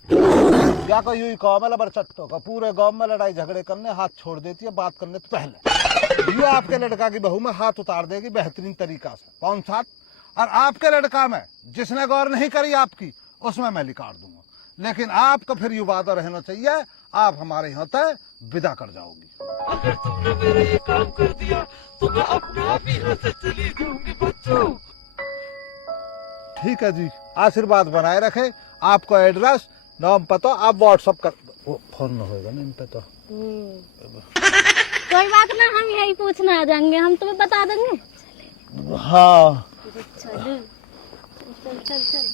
या कोई यूं कौम है लबर चट्टों का, पूरे गांव में लड़ाई झगड़े करने हाथ छोड़ देती है बात करने तो पहले। ये आपके लड़का की बहू में हाथ उतार देगी बेहतरीन तरीका से, कौन साथ। और आपके लड़का में जिसने गौर नहीं करी आपकी, उसमें मैं लिकाट दूंगा। लेकिन आपको फिर ये वादा रहना चाहिए, आप हमारे यहाँ तय विदा कर जाओगी। अगर तुमने मेरा ये काम कर दिया तो मैं अपने आप ही यहाँ से चली जाऊंगी बच्चों। ठीक है जी, आशीर्वाद बनाए रखे। आपको एड्रेस नाम पता आप व्हाट्सअप कर, फोन में होगा ना इन पे तो। कोई बात ना, हम यही पूछना आ जाएंगे, हम तुम्हें बता देंगे। हाँ चल चल चल चल।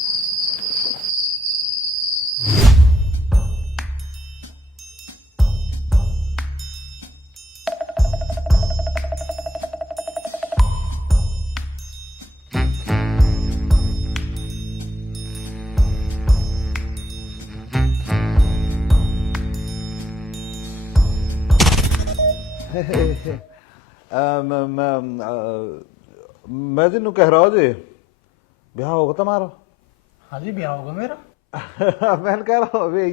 मैं जिन्हों कह रहा जी, ब्याह होगा तुम्हारा? हाँ जी ब्याह होगा मेरा। मैं कह रहा हूँ अभी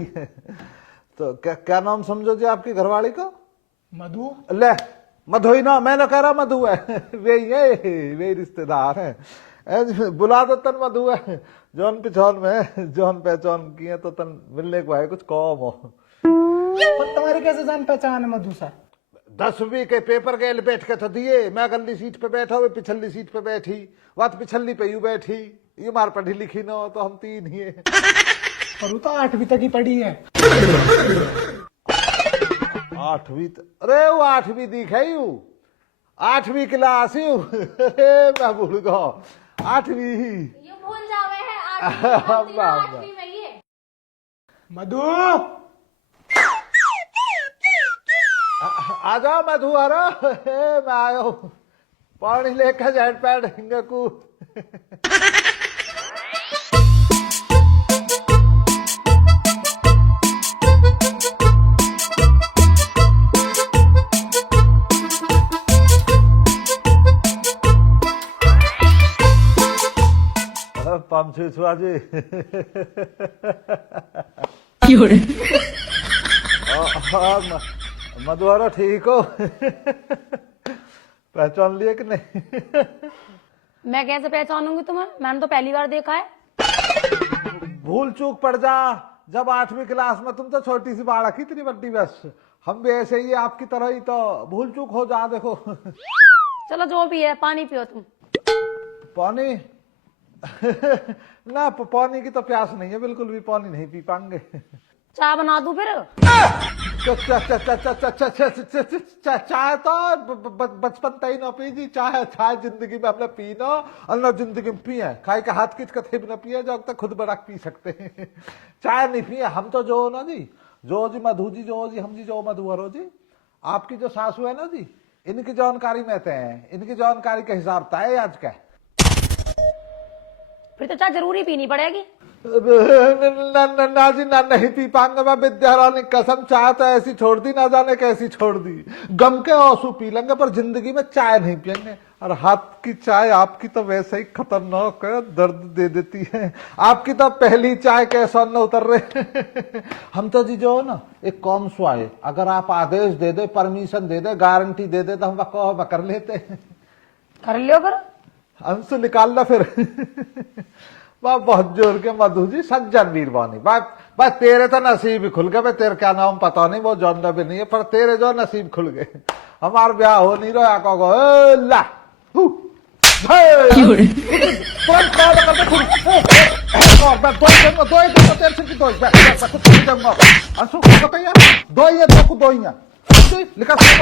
तो क्या नाम समझो जी आपकी घरवाली को? मधु। ले मधुई ना, मैंने कह रहा मधु है। वे रिश्तेदार है, बुला दो तन मधु है। जौन पिछौन में जौन पहचान किए तो तन मिलने को है कुछ कम हो। पर तुम्हारी कैसे जान पहचान है मधु सर? 10वीं के पेपर के बैठ के तो दिए, मैं अगली सीट पे बैठा हुए पिछली सीट पे बैठी, वत पिछली पे यू बैठी, ये मार पढ़ी लिखी ना हो तो हम 3 ही है। और वो तो 8वीं तक ही पढ़ी है। 8वीं? अरे वो 8वीं दिखे यू, 8वीं क्लास यू। अरे मैं भूल गया 8वीं ही। ये भूल जावे है 8वीं में ही है। मधु आ जाओ मधु, आ रहा मैं आयो, पानी लेकर जेट पैड हिंगे को। पंप छुआ जी। मधुआरा ठीक हो? पहचान लिए कि नहीं? मैं कैसे पहचानूंगी तुम्हें? मैंने तो पहली बार देखा है। भूल चूक पड़ जा, जब 8वीं क्लास में तुम तो छोटी सी बालक, इतनी बड़ी बस हम भी ऐसे ही आपकी तरह ही तो भूल चूक हो जा। देखो चलो जो भी है, पानी पियो तुम। पानी? ना पानी की तो प्यास नहीं है, बिल्कुल भी पानी नहीं पी पाएंगे। चाय बना दूं फिर? चाय तो बचपन तई न पी जी, चाय चाय जिंदगी में हमने पी ना, और जिंदगी में पिए खाई के हाथ किच कथे भी न पिए, जब तक खुद बड़ा पी सकते हैं। चाय नहीं पिए हम तो। जो ना जी, जो जी मधु जी, जो जी हम जी, जो मधुहरो जी, आपकी जो सासू है ना जी, इनकी जानकारी में हैं, इनकी जानकारी के हिसाब तय आज का। फिर तो चाय जरूरी पीनी पड़ेगी। ना जी ना, नहीं पी पाएंगे मैं, विद्यारानी कसम। चाय तो ऐसी छोड़ दी, ना जाने कैसी छोड़ दी। गम के आंसू पी लेंगे पर जिंदगी में चाय नहीं पियेंगे। और हाथ की चाय आपकी तो वैसे ही खतरनाक है, दर्द दे देती है। आपकी तो पहली चाय कैसा न उतर रहे। हम तो जी जो ना एक कॉम स्वाए, अगर आप आदेश दे दे, परमिशन दे दे, गारंटी दे दे तो हम कहो कर लेते। कर लियो फिर। हमसे निकाल ला फिर। वाह बहुत जोर के मधु जी, सज्जन वीरवानी। बस तेरे तो नसीब ही खुल गए। भाई तेरे क्या नाम पता नहीं, वो जानना भी नहीं है, पर तेरे जो नसीब खुल गए। हमारा ब्याह हो नहीं रहा, कहो ला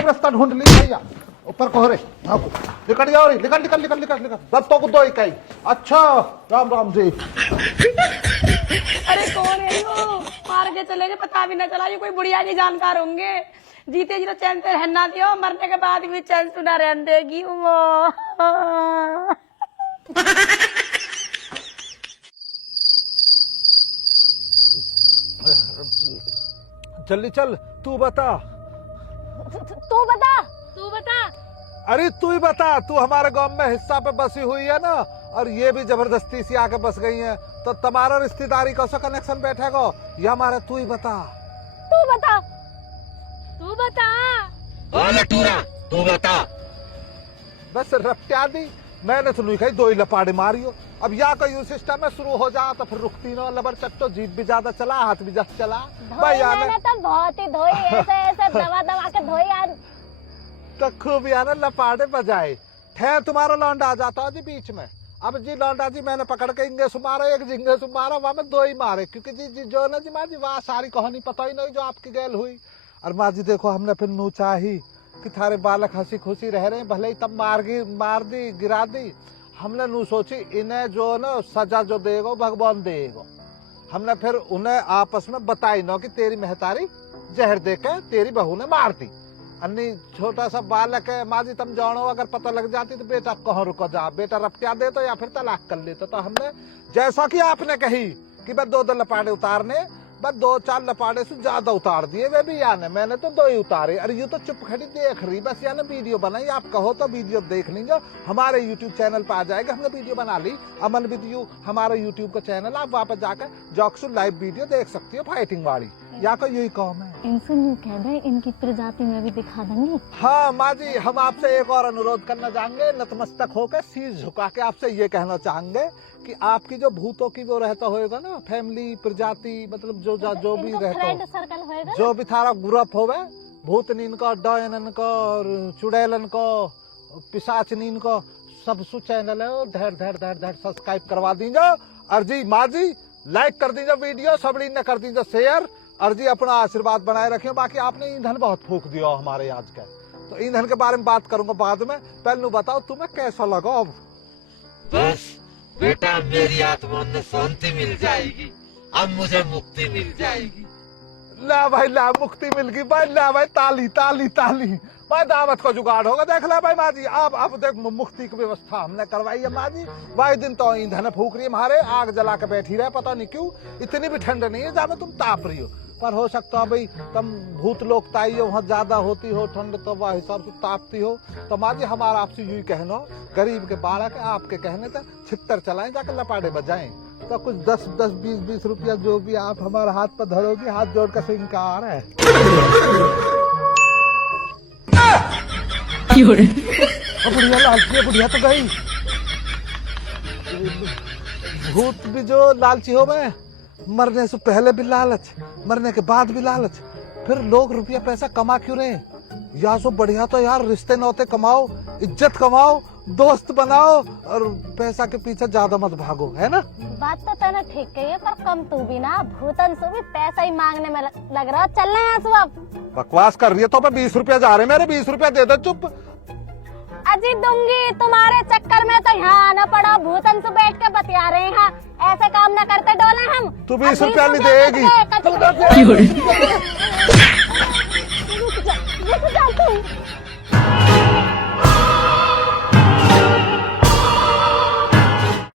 रास्ता ढूंढ ली भैया, ऊपर कोहरे निकल जाओ, निकल निकल निकल निकल निकल, दत्तों को दो इकाई। अच्छा राम राम जी। अरे कौन है वो? मार के चले गए, पता भी ना चला। ये कोई बुढ़िया जी जानकार होंगे। जीते जी तो चैन से रहना दियो, मरने के बाद भी चैन से ना रहने देगी वो। जल्दी चल, तू बता। तू बता, तू बता। अरे तू ही बता, तू हमारे गांव में हिस्सा पे बसी हुई है ना, और ये भी जबरदस्ती से आके बस गई है, तो तुम्हारा रिश्तेदारी का कनेक्शन बैठेगा ये हमारा? तू ही बता। तू बता, तू बता। तू बता। बस रफ्त्या दी, मैंने तो नहीं कही, 2 ही लपाड़े मारियो। अब या कोई सिस्टम में शुरू हो जा तो फिर रुकती ना, लबर चट्टो, जीप भी ज्यादा चला, हाथ भी ज्यादा चला। मैंने तो बहुत ही धोई, ऐसे ऐसे दबा दबा के धोई यार। तो खूब यार लपाड़े बजाए। ठहर, तुम्हारा लौंडा आ जाता जी बीच में। अब जी लौंडा जी मैंने पकड़ के इंगे सुमारा, एक जिंगे सुमारा, वहां में 2 ही मारे, क्योंकि जी जो ना जी माँ जी वहाँ सारी कहानी पता ही नहीं जो आपकी गैल हुई। और माँ जी देखो, हमने फिर नू चाही कि थारे बालक हंसी खुशी रह रहे हैं, भले ही तब मार दी गिरा दी। हमने नू सोची इन्हें जो ना सजा जो देगा भगवान देगा। हमने फिर उन्हें आपस में बताई ना कि तेरी महतारी जहर देकर तेरी बहू ने मार दी। अन्नी छोटा सा बालक है, माँ जी तुम जानो, अगर पता लग जाती तो बेटा कहाँ रुको जा, बेटा रपटिया दे तो या फिर तलाक कर लेते। तो हमने जैसा कि आपने कही कि बस 2 लपाटे उतारने, बस 2-4 लपाड़े से ज्यादा उतार दिए वे भी याने, मैंने तो 2 ही उतारे। अरे ये तो चुप खड़ी देख रही बस याने वीडियो बनाई, आप कहो तो वीडियो देख लीजिए, हमारे यूट्यूब चैनल पे आ जाएगा, हमने वीडियो बना ली अमन विद यू, हमारा यूट्यूब का चैनल, आप वापस जाकर जॉक्सु लाइव वीडियो देख सकती हो फाइटिंग वाली, या को यही काम है। इनसे यूँ कह दे इनकी प्रजाति में भी दिखा देंगे। हाँ माँ जी, हम आपसे एक और अनुरोध करना चाहेंगे, नतमस्तक होकर शीश झुका के आपसे ये कहना चाहेंगे कि आपकी जो भूतों की वो रहता होगा ना, फैमिली प्रजाति, मतलब जो भी रहता हो, सर्कल होएगा, जो भी थारा ग्रुप होवे, भूतनीन का, डॉयनन का, और चुड़ैलन का, पिशाचनीन का, सब सु चैनल है, धैर सब्सक्राइब करवा दीजिए। और जी माँ जी लाइक कर दीजिए वीडियो, सबड़ी ने कर दीजिए शेयर, और जी अपना आशीर्वाद बनाए रखिए। बाकी आपने ईंधन बहुत फूक दिया हमारे आज का, तो ईंधन के बारे में बात करूंगा बाद में, पहले बताओ तुम्हें कैसा लगा। अब बस बेटा मेरी आत्मा में शांति मिल जाएगी, अब मुझे मुक्ति मिल जाएगी। ला भाई ला, मुक्ति मिल गई भाई, ला भाई ताली ताली ताली भाई, दावत का जुगाड़ होगा, देख ला भाई माँ जी। अब देख मुक्ति की व्यवस्था हमने करवाई है माँ जी। भाई दिन तो ईंधन फूक रही है हमारे, आग जला के बैठी रहे, पता नहीं क्यों, इतनी भी ठंड नहीं है जहाँ तुम ताप रही हो, पर हो सकता है भाई तुम भूत लोग ताई हो, वहाँ ज्यादा होती हो ठंड, तो वह हिसाब से तापती हो। तो माँ जी हमारा आपसे यही कहना, गरीब के बालक आपके कहने तक छितर चलाएं, जाकर लपाड़े बजाएं, तो कुछ 10-10, 20-20 रुपया जो भी आप हमारे हाथ पर धरोगी, हाथ जोड़ कर स्वीकार है। बुढ़िया लालची है, बुढ़िया तो गई। भूत भी जो लालची हो, मैं मरने से पहले भी लालच, मरने के बाद भी लालच, फिर लोग रुपया पैसा कमा क्यों रहे? या सो बढ़िया तो यार रिश्ते नाते कमाओ, इज्जत कमाओ, दोस्त बनाओ, और पैसा के पीछे ज्यादा मत भागो, है ना? बात तो तने ठीक कही है, पर कम तू भी ना, भूतन से भी पैसा ही मांगने में लग रहा। चलना यहाँ से अब। बकवास कर रही है तो 20 रुपया जा रहे, मेरे 20 रुपया दे दे, चुप। अजी दूंगी, तुम्हारे चक्कर में तो यहाँ आना पड़ा, भूतन से बैठ के बतिया रहे हैं, ऐसे काम न करते डोले हम। तू 20 रुपया नहीं देगी।